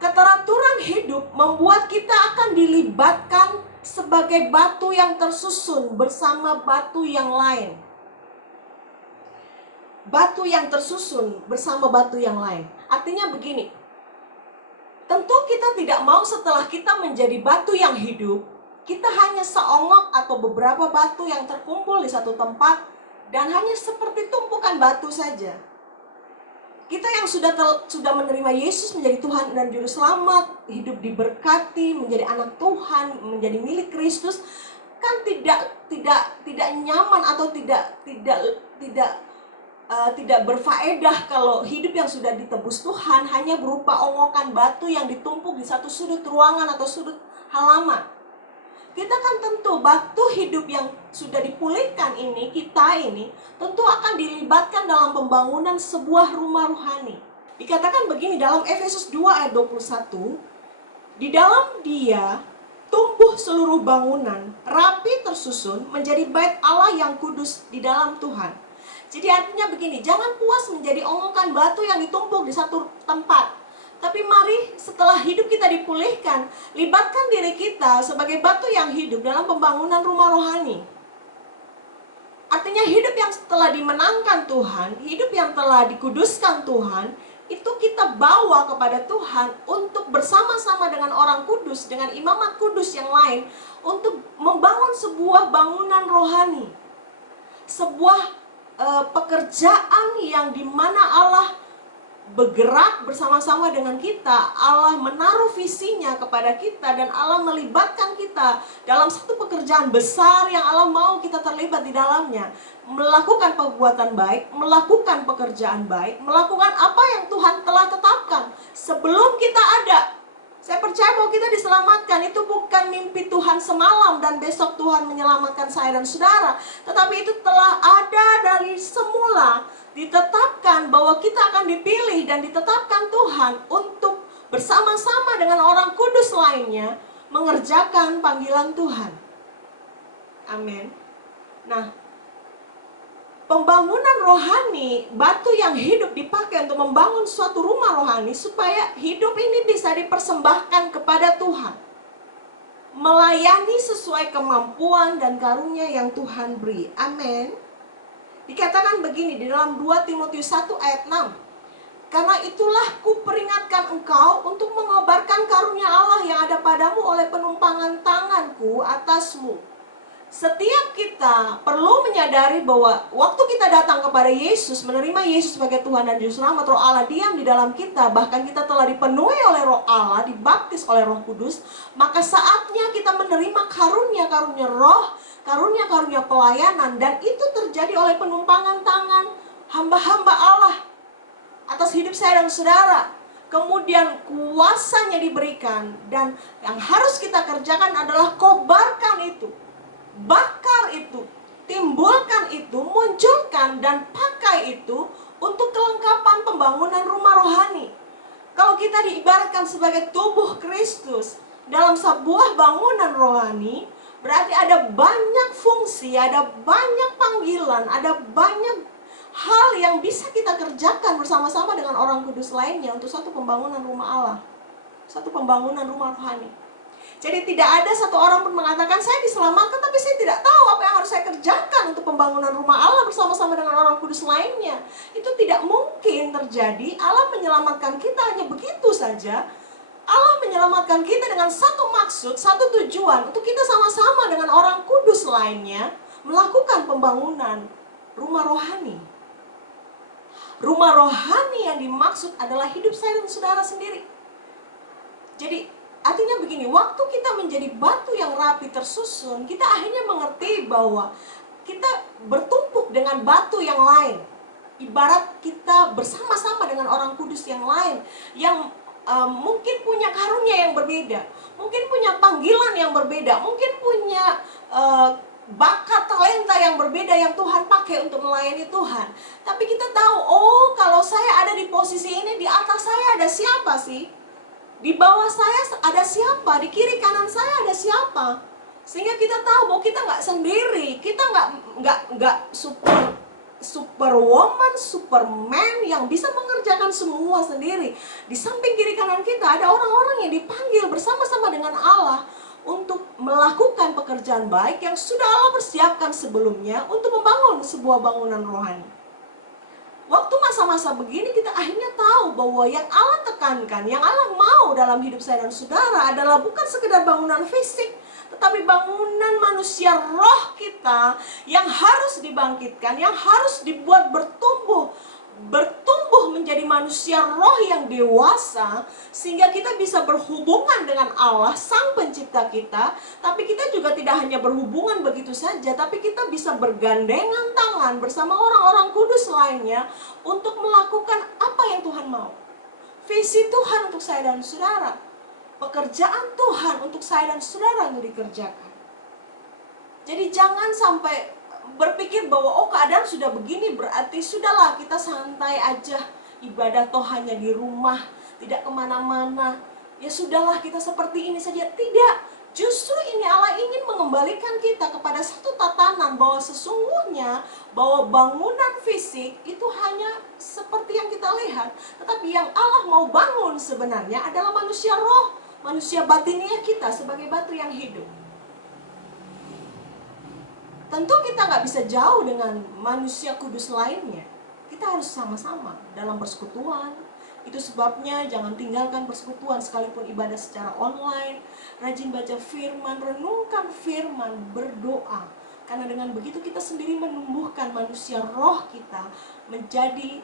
Keteraturan hidup membuat kita akan dilibatkan sebagai batu yang tersusun bersama batu yang lain. Batu yang tersusun bersama batu yang lain. Artinya begini, tentu kita tidak mau setelah kita menjadi batu yang hidup, kita hanya seongok atau beberapa batu yang terkumpul di satu tempat dan hanya seperti tumpukan batu saja. Kita yang sudah menerima Yesus menjadi Tuhan dan Juru Selamat, hidup diberkati, menjadi anak Tuhan, menjadi milik Kristus, kan tidak nyaman atau tidak berfaedah kalau hidup yang sudah ditebus Tuhan hanya berupa ongokan batu yang ditumpuk di satu sudut ruangan atau sudut halaman. Kita kan tentu batu hidup yang sudah dipulihkan ini, kita ini tentu akan dilibatkan dalam pembangunan sebuah rumah rohani. Dikatakan begini dalam Efesus 2 ayat 21, di dalam Dia tumbuh seluruh bangunan, rapi tersusun menjadi bait Allah yang kudus di dalam Tuhan. Jadi artinya begini, jangan puas menjadi ongokan batu yang ditumpuk di satu tempat. Tapi mari setelah hidup kita dipulihkan, libatkan diri kita sebagai batu yang hidup dalam pembangunan rumah rohani. Artinya hidup yang telah dimenangkan Tuhan, hidup yang telah dikuduskan Tuhan, itu kita bawa kepada Tuhan untuk bersama-sama dengan orang kudus, dengan imamat kudus yang lain, untuk membangun sebuah bangunan rohani. Sebuah pekerjaan yang dimana Allah bergerak bersama-sama dengan kita, Allah menaruh visinya kepada kita dan Allah melibatkan kita dalam satu pekerjaan besar yang Allah mau kita terlibat di dalamnya, melakukan perbuatan baik, melakukan pekerjaan baik, melakukan apa yang Tuhan telah tetapkan sebelum kita ada. Saya percaya bahwa kita diselamatkan itu bukan mimpi Tuhan semalam dan besok Tuhan menyelamatkan saya dan saudara, tetapi itu telah ada dari semula, ditetapkan bahwa kita akan dipilih dan ditetapkan Tuhan untuk bersama-sama dengan orang kudus lainnya mengerjakan panggilan Tuhan. Amin. Nah, pembangunan rohani, batu yang hidup dipakai untuk membangun suatu rumah rohani supaya hidup ini bisa dipersembahkan kepada Tuhan, melayani sesuai kemampuan dan karunia yang Tuhan beri. Amin. Dikatakan begini di dalam 2 Timotius 1 ayat 6. Karena itulah kuperingatkan engkau untuk mengobarkan karunia Allah yang ada padamu oleh penumpangan tanganku atasmu. Setiap kita perlu menyadari bahwa waktu kita datang kepada Yesus, menerima Yesus sebagai Tuhan dan Juru Selamat, Roh Allah diam di dalam kita, bahkan kita telah dipenuhi oleh Roh Allah, dibaptis oleh Roh Kudus, maka saatnya kita menerima karunia-karunia roh, karunia-karunia pelayanan, dan itu terjadi oleh penumpangan tangan hamba-hamba Allah atas hidup saya dan saudara. Kemudian kuasanya diberikan, dan yang harus kita kerjakan adalah kobarkan itu, bakar itu, timbulkan itu, munculkan dan pakai itu untuk kelengkapan pembangunan rumah rohani. Kalau kita diibaratkan sebagai tubuh Kristus dalam sebuah bangunan rohani, berarti ada banyak fungsi, ada banyak panggilan, ada banyak hal yang bisa kita kerjakan bersama-sama dengan orang kudus lainnya untuk satu pembangunan rumah Allah, satu pembangunan rumah rohani. Jadi tidak ada satu orang pun mengatakan saya diselamatkan tapi saya tidak tahu apa yang harus saya kerjakan untuk pembangunan rumah Allah bersama-sama dengan orang kudus lainnya. Itu tidak mungkin terjadi. Allah menyelamatkan kita hanya begitu saja. Allah menyelamatkan kita dengan satu maksud, satu tujuan, untuk kita sama-sama dengan orang kudus lainnya melakukan pembangunan rumah rohani. Rumah rohani yang dimaksud adalah hidup saya dan saudara sendiri. Jadi artinya begini, waktu kita menjadi batu yang rapi tersusun, kita akhirnya mengerti bahwa kita bertumpuk dengan batu yang lain. Ibarat kita bersama-sama dengan orang kudus yang lain, yang mungkin punya karunia yang berbeda, mungkin punya panggilan yang berbeda, mungkin punya bakat talenta yang berbeda yang Tuhan pakai untuk melayani Tuhan. Tapi kita tahu, oh kalau saya ada di posisi ini, di atas saya ada siapa sih? Di bawah saya ada siapa? Di kiri kanan saya ada siapa? Sehingga kita tahu bahwa kita nggak sendiri, kita nggak superwoman, superman yang bisa mengerjakan semua sendiri. Di samping kiri kanan kita ada orang-orang yang dipanggil bersama-sama dengan Allah untuk melakukan pekerjaan baik yang sudah Allah persiapkan sebelumnya untuk membangun sebuah bangunan rohani. Waktu masa-masa begini kita akhirnya tahu bahwa yang Allah tekankan, yang Allah mau dalam hidup saya dan saudara adalah bukan sekedar bangunan fisik, tetapi bangunan manusia roh kita yang harus dibangkitkan, yang harus dibuat bertumbuh menjadi manusia roh yang dewasa, sehingga kita bisa berhubungan dengan Allah, Sang Pencipta kita. Tapi kita juga tidak hanya berhubungan begitu saja, tapi kita bisa bergandengan tangan bersama orang-orang kudus lainnya untuk melakukan apa yang Tuhan mau. Visi Tuhan untuk saya dan saudara, pekerjaan Tuhan untuk saya dan saudara untuk dikerjakan. Jadi jangan sampai berpikir bahwa oh keadaan sudah begini, berarti sudahlah kita santai aja, ibadah toh hanya di rumah, tidak kemana-mana, ya sudahlah kita seperti ini saja. Tidak, justru ini Allah ingin mengembalikan kita kepada satu tatanan bahwa sesungguhnya bahwa bangunan fisik itu hanya seperti yang kita lihat, tetapi yang Allah mau bangun sebenarnya adalah manusia roh, manusia batiniah kita sebagai batu yang hidup. Tentu kita nggak bisa jauh dengan manusia kudus lainnya. Kita harus sama-sama dalam persekutuan. Itu sebabnya jangan tinggalkan persekutuan sekalipun ibadah secara online. Rajin baca firman, renungkan firman, berdoa. Karena dengan begitu kita sendiri menumbuhkan manusia roh kita menjadi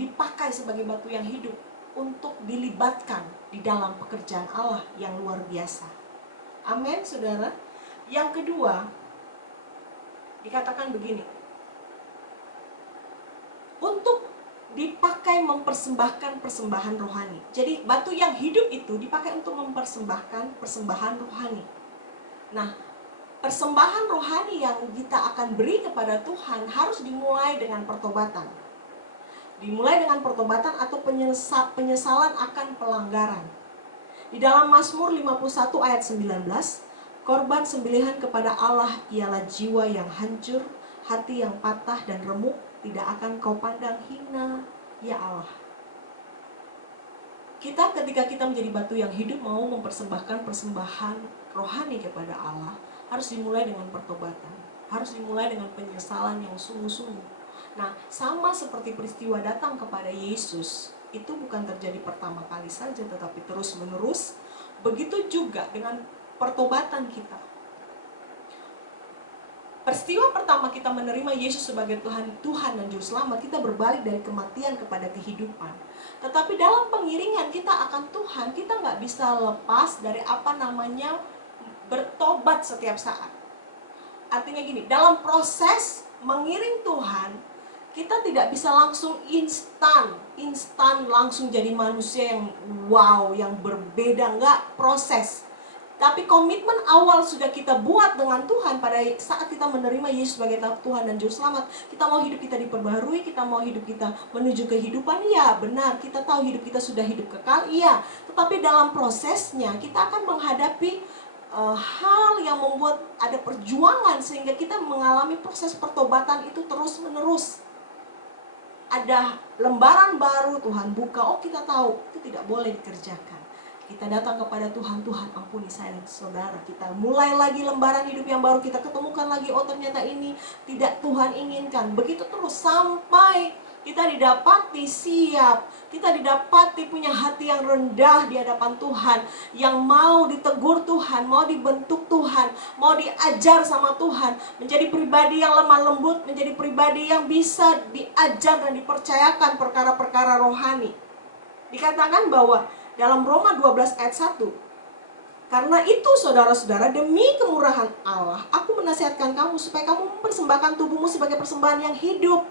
dipakai sebagai batu yang hidup untuk dilibatkan di dalam pekerjaan Allah yang luar biasa. Amin, saudara. Yang kedua, dikatakan begini, untuk dipakai mempersembahkan persembahan rohani. Jadi batu yang hidup itu dipakai untuk mempersembahkan persembahan rohani. Nah, persembahan rohani yang kita akan beri kepada Tuhan harus dimulai dengan pertobatan. Dimulai dengan pertobatan atau penyesalan akan pelanggaran. Di dalam Mazmur 51 ayat 19, korban sembelihan kepada Allah ialah jiwa yang hancur, hati yang patah dan remuk, tidak akan kau pandang hina, ya Allah. Ketika kita menjadi batu yang hidup mau mempersembahkan persembahan rohani kepada Allah, harus dimulai dengan pertobatan, harus dimulai dengan penyesalan yang sungguh-sungguh. Nah, sama seperti peristiwa datang kepada Yesus, itu bukan terjadi pertama kali saja, tetapi terus-menerus. Begitu juga dengan pertobatan kita. Peristiwa pertama kita menerima Yesus sebagai Tuhan dan Juru Selamat, kita berbalik dari kematian kepada kehidupan. Tetapi dalam pengiringan kita akan Tuhan, kita nggak bisa lepas dari bertobat setiap saat. Artinya gini, dalam proses mengiring Tuhan, kita tidak bisa langsung instan langsung jadi manusia yang wow, yang berbeda, nggak, proses. Tapi komitmen awal sudah kita buat dengan Tuhan pada saat kita menerima Yesus sebagai Tuhan dan Juru Selamat. Kita mau hidup kita diperbaharui, kita mau hidup kita menuju kehidupan, ya benar. Kita tahu hidup kita sudah hidup kekal, iya. Tetapi dalam prosesnya kita akan menghadapi hal yang membuat ada perjuangan sehingga kita mengalami proses pertobatan itu terus-menerus. Ada lembaran baru Tuhan buka, oh kita tahu itu tidak boleh dikerjakan. Kita datang kepada Tuhan, Tuhan ampuni saya dan saudara. Kita mulai lagi lembaran hidup yang baru, kita ketemukan lagi, oh ternyata ini tidak Tuhan inginkan. Begitu terus sampai kita didapati siap, kita didapati punya hati yang rendah di hadapan Tuhan, yang mau ditegur Tuhan, mau dibentuk Tuhan, mau diajar sama Tuhan, menjadi pribadi yang lemah lembut, menjadi pribadi yang bisa diajar dan dipercayakan perkara-perkara rohani. Dikatakan bahwa dalam Roma 12 ayat 1, karena itu saudara-saudara, demi kemurahan Allah, aku menasihatkan kamu supaya kamu mempersembahkan tubuhmu sebagai persembahan yang hidup,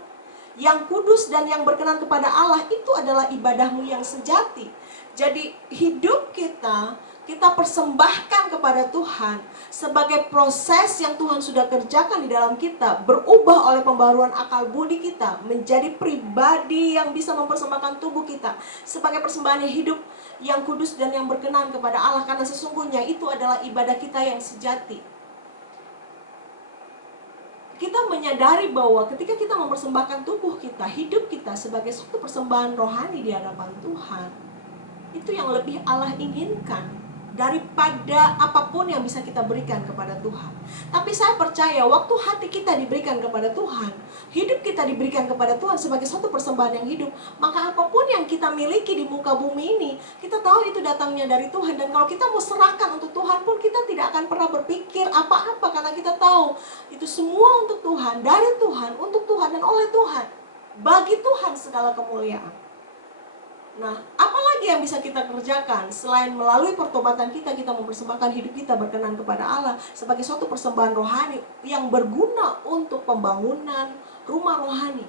yang kudus dan yang berkenan kepada Allah. Itu adalah ibadahmu yang sejati. Jadi hidup kita persembahkan kepada Tuhan sebagai proses yang Tuhan sudah kerjakan di dalam kita, berubah oleh pembaruan akal budi kita menjadi pribadi yang bisa mempersembahkan tubuh kita sebagai persembahan yang hidup, yang kudus dan yang berkenan kepada Allah, karena sesungguhnya itu adalah ibadah kita yang sejati. Kita menyadari bahwa ketika kita mempersembahkan tubuh kita, hidup kita sebagai suatu persembahan rohani di hadapan Tuhan, itu yang lebih Allah inginkan daripada apapun yang bisa kita berikan kepada Tuhan. Tapi saya percaya waktu hati kita diberikan kepada Tuhan, hidup kita diberikan kepada Tuhan sebagai suatu persembahan yang hidup, maka apapun yang kita miliki di muka bumi ini, kita tahu itu datangnya dari Tuhan. Dan kalau kita mau serahkan untuk Tuhan pun, kita tidak akan pernah berpikir apa-apa, karena kita tahu itu semua untuk Tuhan, dari Tuhan, untuk Tuhan, dan oleh Tuhan. Bagi Tuhan segala kemuliaan. Nah, apalagi yang bisa kita kerjakan selain melalui pertobatan kita mempersembahkan hidup kita berkenan kepada Allah sebagai suatu persembahan rohani yang berguna untuk pembangunan rumah rohani.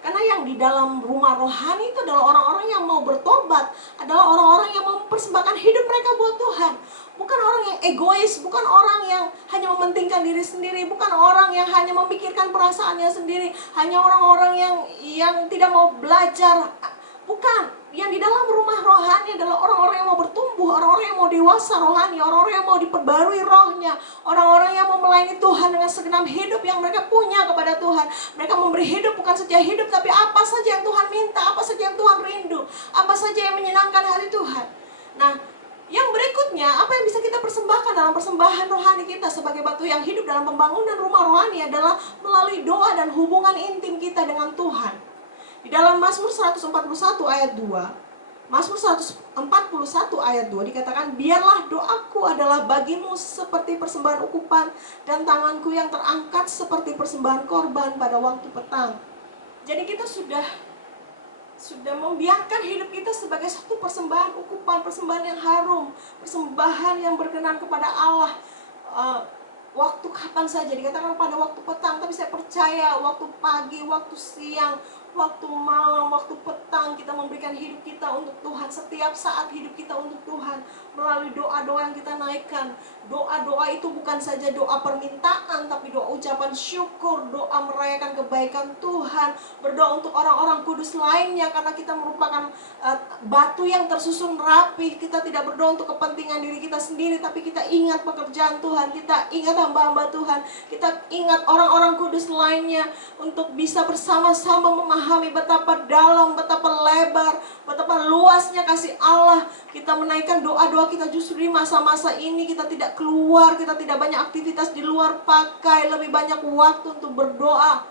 Karena yang di dalam rumah rohani itu adalah orang-orang yang mau bertobat, adalah orang-orang yang mau mempersembahkan hidup mereka buat Tuhan. Bukan orang yang egois, bukan orang yang hanya mementingkan diri sendiri, bukan orang yang hanya memikirkan perasaannya sendiri, hanya orang-orang yang tidak mau belajar. Bukan. Yang di dalam rumah rohani adalah orang-orang yang mau bertumbuh, orang-orang yang mau dewasa rohani, orang-orang yang mau diperbarui rohnya, orang-orang yang mau melayani Tuhan dengan segenap hidup yang mereka punya kepada Tuhan. Mereka memberi hidup bukan saja hidup, tapi apa saja yang Tuhan minta, apa saja yang Tuhan rindu, apa saja yang menyenangkan hati Tuhan. Nah, yang berikutnya, apa yang bisa kita persembahkan dalam persembahan rohani kita sebagai batu yang hidup dalam pembangunan rumah rohani adalah melalui doa dan hubungan intim kita dengan Tuhan. Di dalam Mazmur 141 ayat 2, Mazmur 141 ayat 2 dikatakan, biarlah doaku adalah bagimu seperti persembahan ukupan, dan tanganku yang terangkat seperti persembahan korban pada waktu petang. Jadi kita sudah membiarkan hidup kita sebagai satu persembahan ukupan, persembahan yang harum, persembahan yang berkenan kepada Allah. Waktu kapan saja, dikatakan pada waktu petang, tapi saya percaya waktu pagi, waktu siang, waktu malam, waktu petang kita memberikan hidup kita untuk Tuhan. Setiap saat hidup kita untuk Tuhan melalui doa-doa yang kita naikkan. Doa-doa itu bukan saja doa permintaan, tapi doa ucapan syukur, doa merayakan kebaikan Tuhan, berdoa untuk orang-orang kudus lainnya, karena kita merupakan batu yang tersusun rapi. Kita tidak berdoa untuk kepentingan diri kita sendiri, tapi kita ingat pekerjaan Tuhan, kita ingat hamba-hamba Tuhan, kita ingat orang-orang kudus lainnya, untuk bisa bersama-sama memahami betapa dalam, betapa lebar, betapa luasnya kasih Allah. Kita menaikkan doa-doa kita justru di masa-masa ini. Kita tidak keluar, kita tidak banyak aktivitas di luar, pakai lebih banyak waktu untuk berdoa.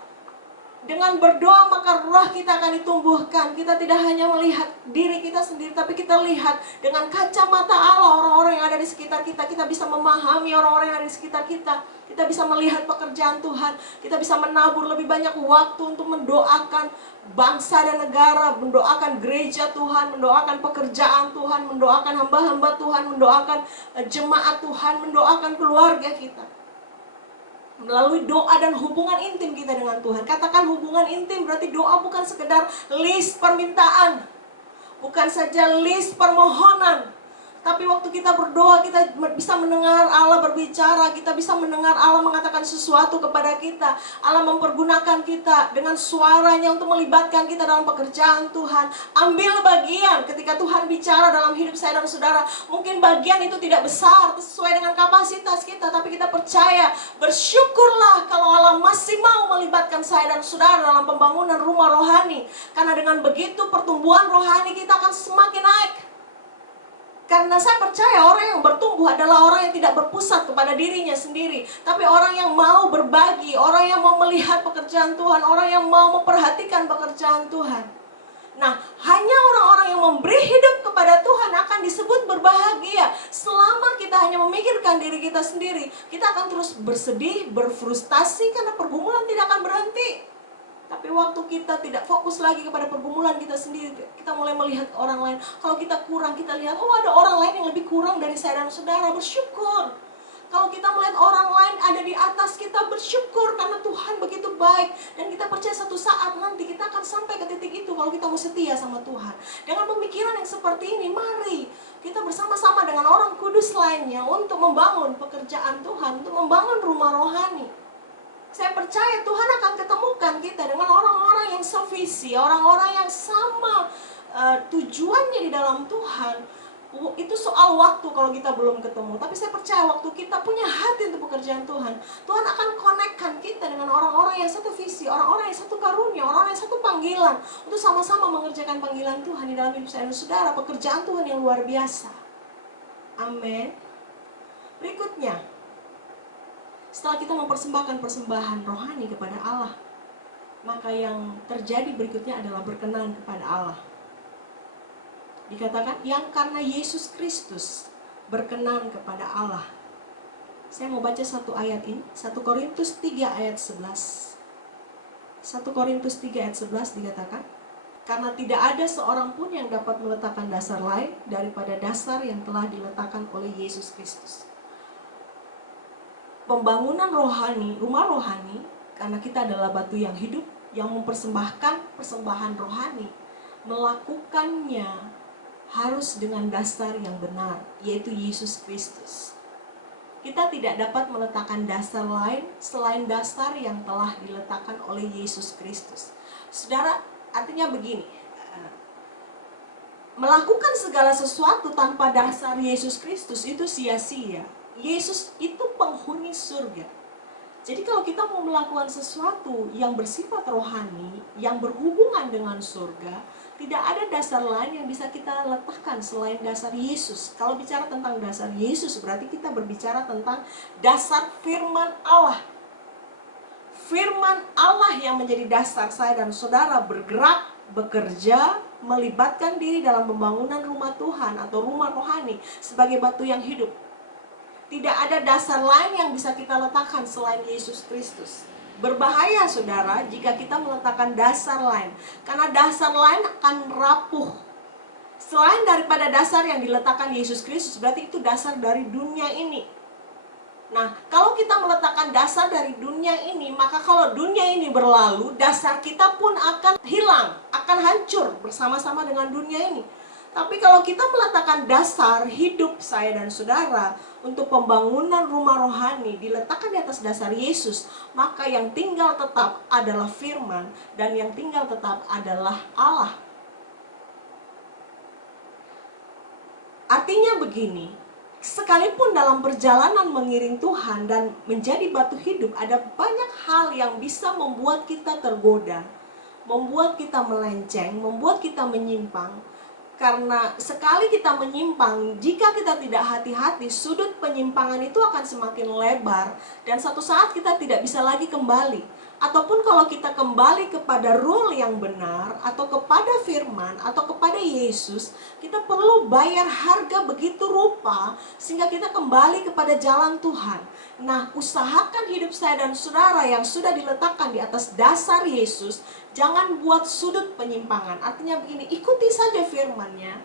Dengan berdoa maka roh kita akan ditumbuhkan. Kita tidak hanya melihat diri kita sendiri, tapi kita lihat dengan kacamata Allah orang-orang yang ada di sekitar kita. Kita bisa memahami orang-orang yang ada di sekitar kita. Kita bisa melihat pekerjaan Tuhan. Kita bisa menabur lebih banyak waktu untuk mendoakan bangsa dan negara, mendoakan gereja Tuhan, mendoakan pekerjaan Tuhan, mendoakan hamba-hamba Tuhan, mendoakan jemaat Tuhan, mendoakan keluarga kita. Melalui doa dan hubungan intim kita dengan Tuhan. Katakan hubungan intim, berarti doa bukan sekedar list permintaan, bukan saja list permohonan, tapi waktu kita berdoa, kita bisa mendengar Allah berbicara, kita bisa mendengar Allah mengatakan sesuatu kepada kita. Allah mempergunakan kita dengan suaranya untuk melibatkan kita dalam pekerjaan Tuhan. Ambil bagian ketika Tuhan bicara dalam hidup saya dan saudara. Mungkin bagian itu tidak besar sesuai dengan kapasitas kita, tapi kita percaya, bersyukurlah kalau Allah masih mau melibatkan saya dan saudara dalam pembangunan rumah rohani. Karena dengan begitu pertumbuhan rohani kita akan semakin naik. Karena saya percaya orang yang bertumbuh adalah orang yang tidak berpusat kepada dirinya sendiri, tapi orang yang mau berbagi, orang yang mau melihat pekerjaan Tuhan, orang yang mau memperhatikan pekerjaan Tuhan. Nah, hanya orang-orang yang memberi hidup kepada Tuhan akan disebut berbahagia. Selama kita hanya memikirkan diri kita sendiri, kita akan terus bersedih, berfrustasi karena pergumulan tidak akan berhenti. Tapi waktu kita tidak fokus lagi kepada pergumulan kita sendiri, kita mulai melihat orang lain. Kalau kita kurang, kita lihat, oh ada orang lain yang lebih kurang dari saya dan saudara, bersyukur. Kalau kita melihat orang lain ada di atas kita, bersyukur karena Tuhan begitu baik. Dan kita percaya satu saat nanti kita akan sampai ke titik itu kalau kita mau setia sama Tuhan. Dengan pemikiran yang seperti ini, mari kita bersama-sama dengan orang kudus lainnya untuk membangun pekerjaan Tuhan, untuk membangun rumah rohani. Saya percaya Tuhan akan ketemukan kita dengan orang-orang yang sevisi, orang-orang yang sama tujuannya di dalam Tuhan. Itu soal waktu kalau kita belum ketemu. Tapi saya percaya waktu kita punya hati untuk pekerjaan Tuhan, Tuhan akan konekkan kita dengan orang-orang yang satu visi, orang-orang yang satu karunia, orang yang satu panggilan, untuk sama-sama mengerjakan panggilan Tuhan di dalam hidup saya dan saudara, pekerjaan Tuhan yang luar biasa. Amin. Berikutnya, setelah kita mempersembahkan persembahan rohani kepada Allah, maka yang terjadi berikutnya adalah berkenan kepada Allah. Dikatakan yang karena Yesus Kristus berkenan kepada Allah. Saya mau baca satu ayat ini, 1 Korintus 3 ayat 11. 1 Korintus 3 ayat 11 dikatakan, karena tidak ada seorang pun yang dapat meletakkan dasar lain daripada dasar yang telah diletakkan oleh Yesus Kristus. Pembangunan rohani, rumah rohani, karena kita adalah batu yang hidup, yang mempersembahkan persembahan rohani, melakukannya harus dengan dasar yang benar, yaitu Yesus Kristus. Kita tidak dapat meletakkan dasar lain selain dasar yang telah diletakkan oleh Yesus Kristus. Saudara, artinya begini, melakukan segala sesuatu tanpa dasar Yesus Kristus itu sia-sia. Yesus itu penghuni surga. Jadi kalau kita mau melakukan sesuatu yang bersifat rohani, yang berhubungan dengan surga, tidak ada dasar lain yang bisa kita letakkan selain dasar Yesus. Kalau bicara tentang dasar Yesus, berarti kita berbicara tentang dasar firman Allah. Firman Allah yang menjadi dasar saya dan saudara bergerak, bekerja, melibatkan diri dalam pembangunan rumah Tuhan atau rumah rohani sebagai batu yang hidup. Tidak ada dasar lain yang bisa kita letakkan selain Yesus Kristus. Berbahaya saudara jika kita meletakkan dasar lain, karena dasar lain akan rapuh. Selain daripada dasar yang diletakkan Yesus Kristus, berarti itu dasar dari dunia ini. Nah, kalau kita meletakkan dasar dari dunia ini, maka kalau dunia ini berlalu, dasar kita pun akan hilang, akan hancur bersama-sama dengan dunia ini. Tapi kalau kita meletakkan dasar hidup saya dan saudara untuk pembangunan rumah rohani diletakkan di atas dasar Yesus, maka yang tinggal tetap adalah firman dan yang tinggal tetap adalah Allah. Artinya begini, sekalipun dalam perjalanan mengiring Tuhan dan menjadi batu hidup, ada banyak hal yang bisa membuat kita tergoda, membuat kita melenceng, membuat kita menyimpang. Karena sekali kita menyimpang, jika kita tidak hati-hati, sudut penyimpangan itu akan semakin lebar dan satu saat kita tidak bisa lagi kembali. Ataupun kalau kita kembali kepada rule yang benar atau kepada firman atau kepada Yesus, kita perlu bayar harga begitu rupa sehingga kita kembali kepada jalan Tuhan. Nah, usahakan hidup saya dan saudara yang sudah diletakkan di atas dasar Yesus, jangan buat sudut penyimpangan. Artinya begini, ikuti saja firman-Nya.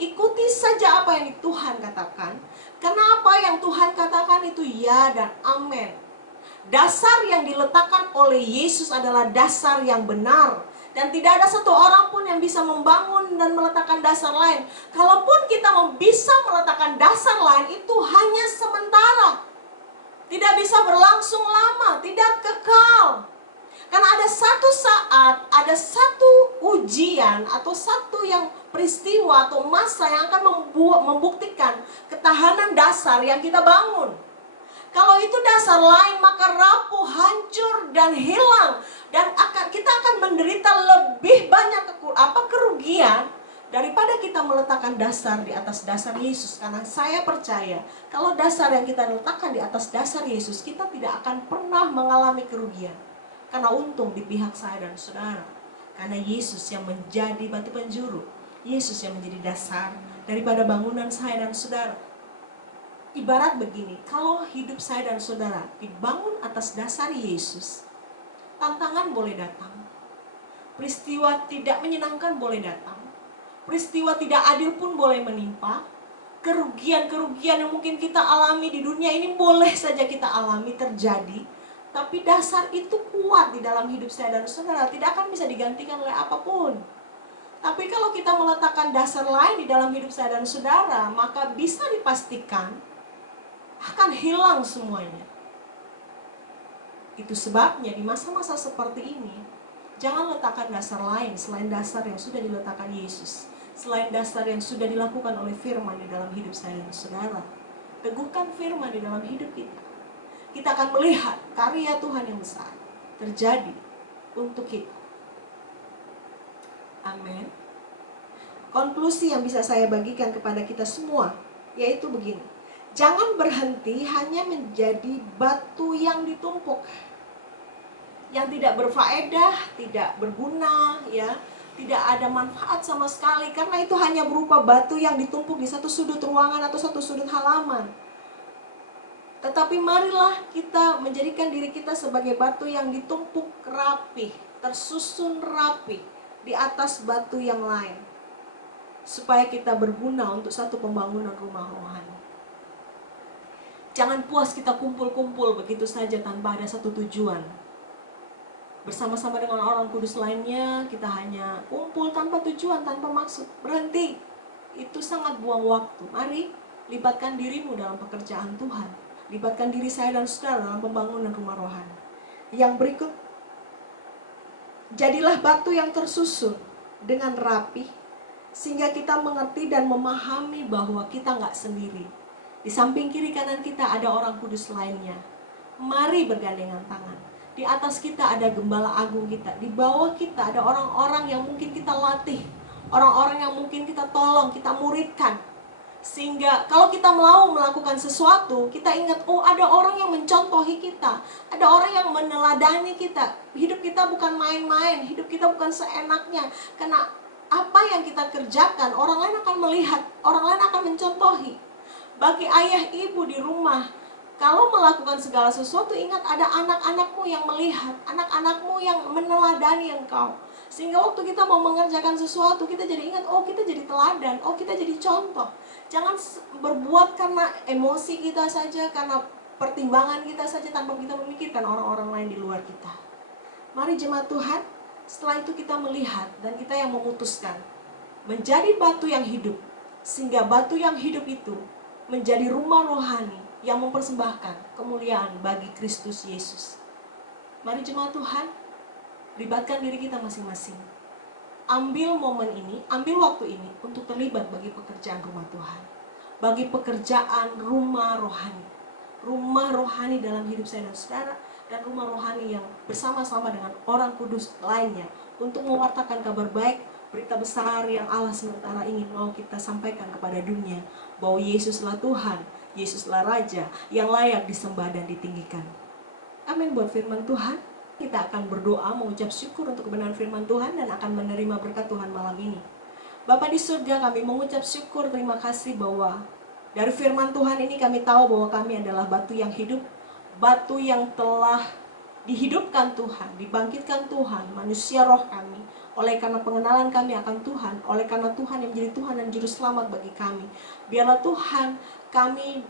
Ikuti saja apa yang Tuhan katakan. Karena apa yang Tuhan katakan itu ya dan amin. Dasar yang diletakkan oleh Yesus adalah dasar yang benar. Dan tidak ada satu orang pun yang bisa membangun dan meletakkan dasar lain. Kalaupun kita bisa meletakkan dasar lain, itu hanya sementara. Tidak bisa berlangsung lama, tidak kekal. Karena ada satu saat, ada satu ujian atau satu yang peristiwa atau masa yang akan membuktikan ketahanan dasar yang kita bangun. Kalau itu dasar lain, maka rapuh, hancur, dan hilang. Dan kita akan menderita lebih banyak kerugian daripada kita meletakkan dasar di atas dasar Yesus. Karena saya percaya, kalau dasar yang kita letakkan di atas dasar Yesus, kita tidak akan pernah mengalami kerugian. Karena untung di pihak saya dan saudara. Karena Yesus yang menjadi batu penjuru. Yesus yang menjadi dasar daripada bangunan saya dan saudara. Ibarat begini, kalau hidup saya dan saudara dibangun atas dasar Yesus, tantangan boleh datang. Peristiwa tidak menyenangkan boleh datang. Peristiwa tidak adil pun boleh menimpa. Kerugian-kerugian yang mungkin kita alami di dunia ini boleh saja kita alami, terjadi. Tapi dasar itu kuat di dalam hidup saya dan saudara, tidak akan bisa digantikan oleh apapun. Tapi kalau kita meletakkan dasar lain di dalam hidup saya dan saudara, maka bisa dipastikan akan hilang semuanya. Itu sebabnya di masa-masa seperti ini, jangan letakkan dasar lain selain dasar yang sudah diletakkan Yesus, selain dasar yang sudah dilakukan oleh firman di dalam hidup saya dan saudara. Teguhkan firman di dalam hidup kita. Kita akan melihat karya Tuhan yang besar terjadi untuk kita. Amin. Konklusi yang bisa saya bagikan kepada kita semua yaitu begini. Jangan berhenti hanya menjadi batu yang ditumpuk, yang tidak berfaedah, tidak berguna, ya, tidak ada manfaat sama sekali, karena itu hanya berupa batu yang ditumpuk di satu sudut ruangan atau satu sudut halaman. Tetapi marilah kita menjadikan diri kita sebagai batu yang ditumpuk rapi, tersusun rapi di atas batu yang lain, supaya kita berguna untuk satu pembangunan rumah rohani. Jangan puas kita kumpul-kumpul begitu saja tanpa ada satu tujuan. Bersama-sama dengan orang kudus lainnya, kita hanya kumpul tanpa tujuan, tanpa maksud. Berhenti. Itu sangat buang waktu. Mari, libatkan dirimu dalam pekerjaan Tuhan. Libatkan diri saya dan saudara dalam pembangunan rumah rohani. Yang berikut, jadilah batu yang tersusun dengan rapi, sehingga kita mengerti dan memahami bahwa kita nggak sendiri. Di samping kiri kanan kita ada orang kudus lainnya. Mari bergandengan tangan. Di atas kita ada gembala agung kita. Di bawah kita ada orang-orang yang mungkin kita latih. Orang-orang yang mungkin kita tolong, kita muridkan. Sehingga kalau kita mau melakukan sesuatu, kita ingat, oh ada orang yang mencontohi kita. Ada orang yang meneladani kita. Hidup kita bukan main-main, hidup kita bukan seenaknya. Karena apa yang kita kerjakan, orang lain akan melihat, orang lain akan mencontohi. Bagi ayah ibu di rumah, kalau melakukan segala sesuatu, ingat ada anak-anakmu yang melihat, anak-anakmu yang meneladani engkau. Sehingga waktu kita mau mengerjakan sesuatu, kita jadi ingat, oh kita jadi teladan, oh kita jadi contoh. Jangan berbuat karena emosi kita saja, karena pertimbangan kita saja, tanpa kita memikirkan orang-orang lain di luar kita. Mari jemaat Tuhan, setelah itu kita melihat dan kita yang memutuskan menjadi batu yang hidup. Sehingga batu yang hidup itu menjadi rumah rohani yang mempersembahkan kemuliaan bagi Kristus Yesus. Mari jemaat Tuhan, libatkan diri kita masing-masing. Ambil momen ini, ambil waktu ini untuk terlibat bagi pekerjaan rumah Tuhan. Bagi pekerjaan rumah rohani. Rumah rohani dalam hidup saya dan saudara, dan rumah rohani yang bersama-sama dengan orang kudus lainnya untuk mewartakan kabar baik, berita besar yang Allah sementara ingin mau kita sampaikan kepada dunia, bahwa Yesuslah Tuhan, Yesuslah Raja yang layak disembah dan ditinggikan. Amin buat firman Tuhan. Kita akan berdoa mengucap syukur untuk kebenaran firman Tuhan dan akan menerima berkat Tuhan malam ini. Bapa di surga, kami mengucap syukur, terima kasih bahwa dari firman Tuhan ini kami tahu bahwa kami adalah batu yang hidup, batu yang telah dihidupkan Tuhan, dibangkitkan Tuhan, manusia roh kami. Oleh karena pengenalan kami akan Tuhan, oleh karena Tuhan yang menjadi Tuhan dan Juru Selamat bagi kami. Biarlah Tuhan, kami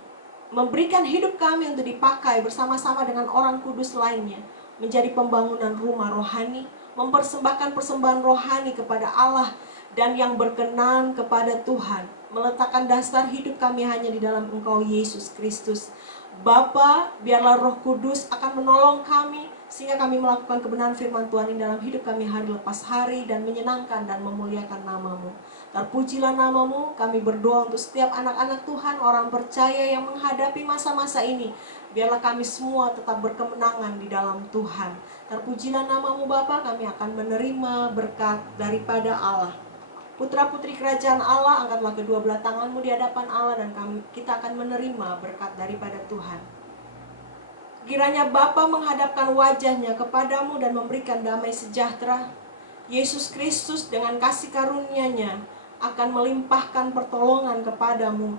memberikan hidup kami untuk dipakai bersama-sama dengan orang kudus lainnya, menjadi pembangunan rumah rohani, mempersembahkan persembahan rohani kepada Allah, dan yang berkenan kepada Tuhan, meletakkan dasar hidup kami hanya di dalam Engkau Yesus Kristus. Bapa, biarlah Roh Kudus akan menolong kami, sehingga kami melakukan kebenaran firman Tuhan ini dalam hidup kami hari lepas hari, dan menyenangkan dan memuliakan nama-Mu. Terpujilah nama-Mu. Kami berdoa untuk setiap anak-anak Tuhan, orang percaya yang menghadapi masa-masa ini. Biarlah kami semua tetap berkemenangan di dalam Tuhan. Terpujilah nama-Mu Bapa, kami akan menerima berkat daripada Allah. Putra-putri kerajaan Allah, angkatlah kedua belah tanganmu di hadapan Allah, dan kita akan menerima berkat daripada Tuhan. Kiranya Bapa menghadapkan wajahnya kepadamu dan memberikan damai sejahtera. Yesus Kristus dengan kasih karunia-Nya akan melimpahkan pertolongan kepadamu.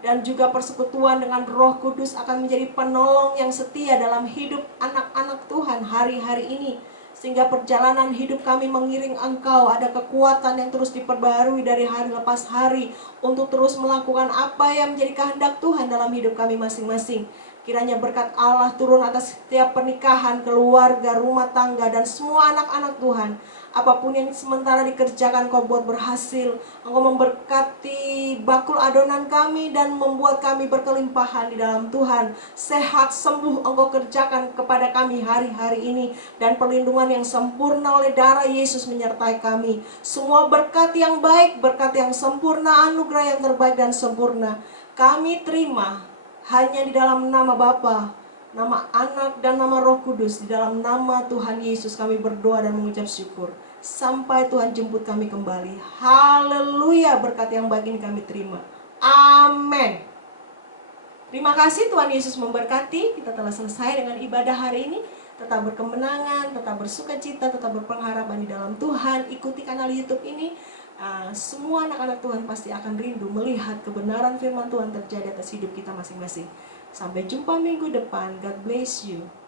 Dan juga persekutuan dengan Roh Kudus akan menjadi penolong yang setia dalam hidup anak-anak Tuhan hari-hari ini. Sehingga perjalanan hidup kami mengiring Engkau, ada kekuatan yang terus diperbarui dari hari lepas hari untuk terus melakukan apa yang menjadi kehendak Tuhan dalam hidup kami masing-masing. Kiranya berkat Allah turun atas setiap pernikahan, keluarga, rumah tangga, dan semua anak-anak Tuhan. Apapun yang sementara dikerjakan, Kau buat berhasil. Engkau memberkati bakul adonan kami dan membuat kami berkelimpahan di dalam Tuhan. Sehat, sembuh Engkau kerjakan kepada kami hari-hari ini. Dan perlindungan yang sempurna oleh darah Yesus menyertai kami. Semua berkat yang baik, berkat yang sempurna, anugerah yang terbaik dan sempurna, kami terima hanya di dalam nama Bapa, nama Anak, dan nama Roh Kudus. Di dalam nama Tuhan Yesus kami berdoa dan mengucap syukur. Sampai Tuhan jemput kami kembali. Haleluya, berkat yang baik ini kami terima. Amin. Terima kasih, Tuhan Yesus memberkati. Kita telah selesai dengan ibadah hari ini. Tetap berkemenangan, tetap bersukacita, tetap berpengharapan di dalam Tuhan. Ikuti kanal YouTube ini. Semua anak-anak Tuhan pasti akan rindu melihat kebenaran firman Tuhan terjadi atas hidup kita masing-masing. Sampai jumpa minggu depan. God bless you.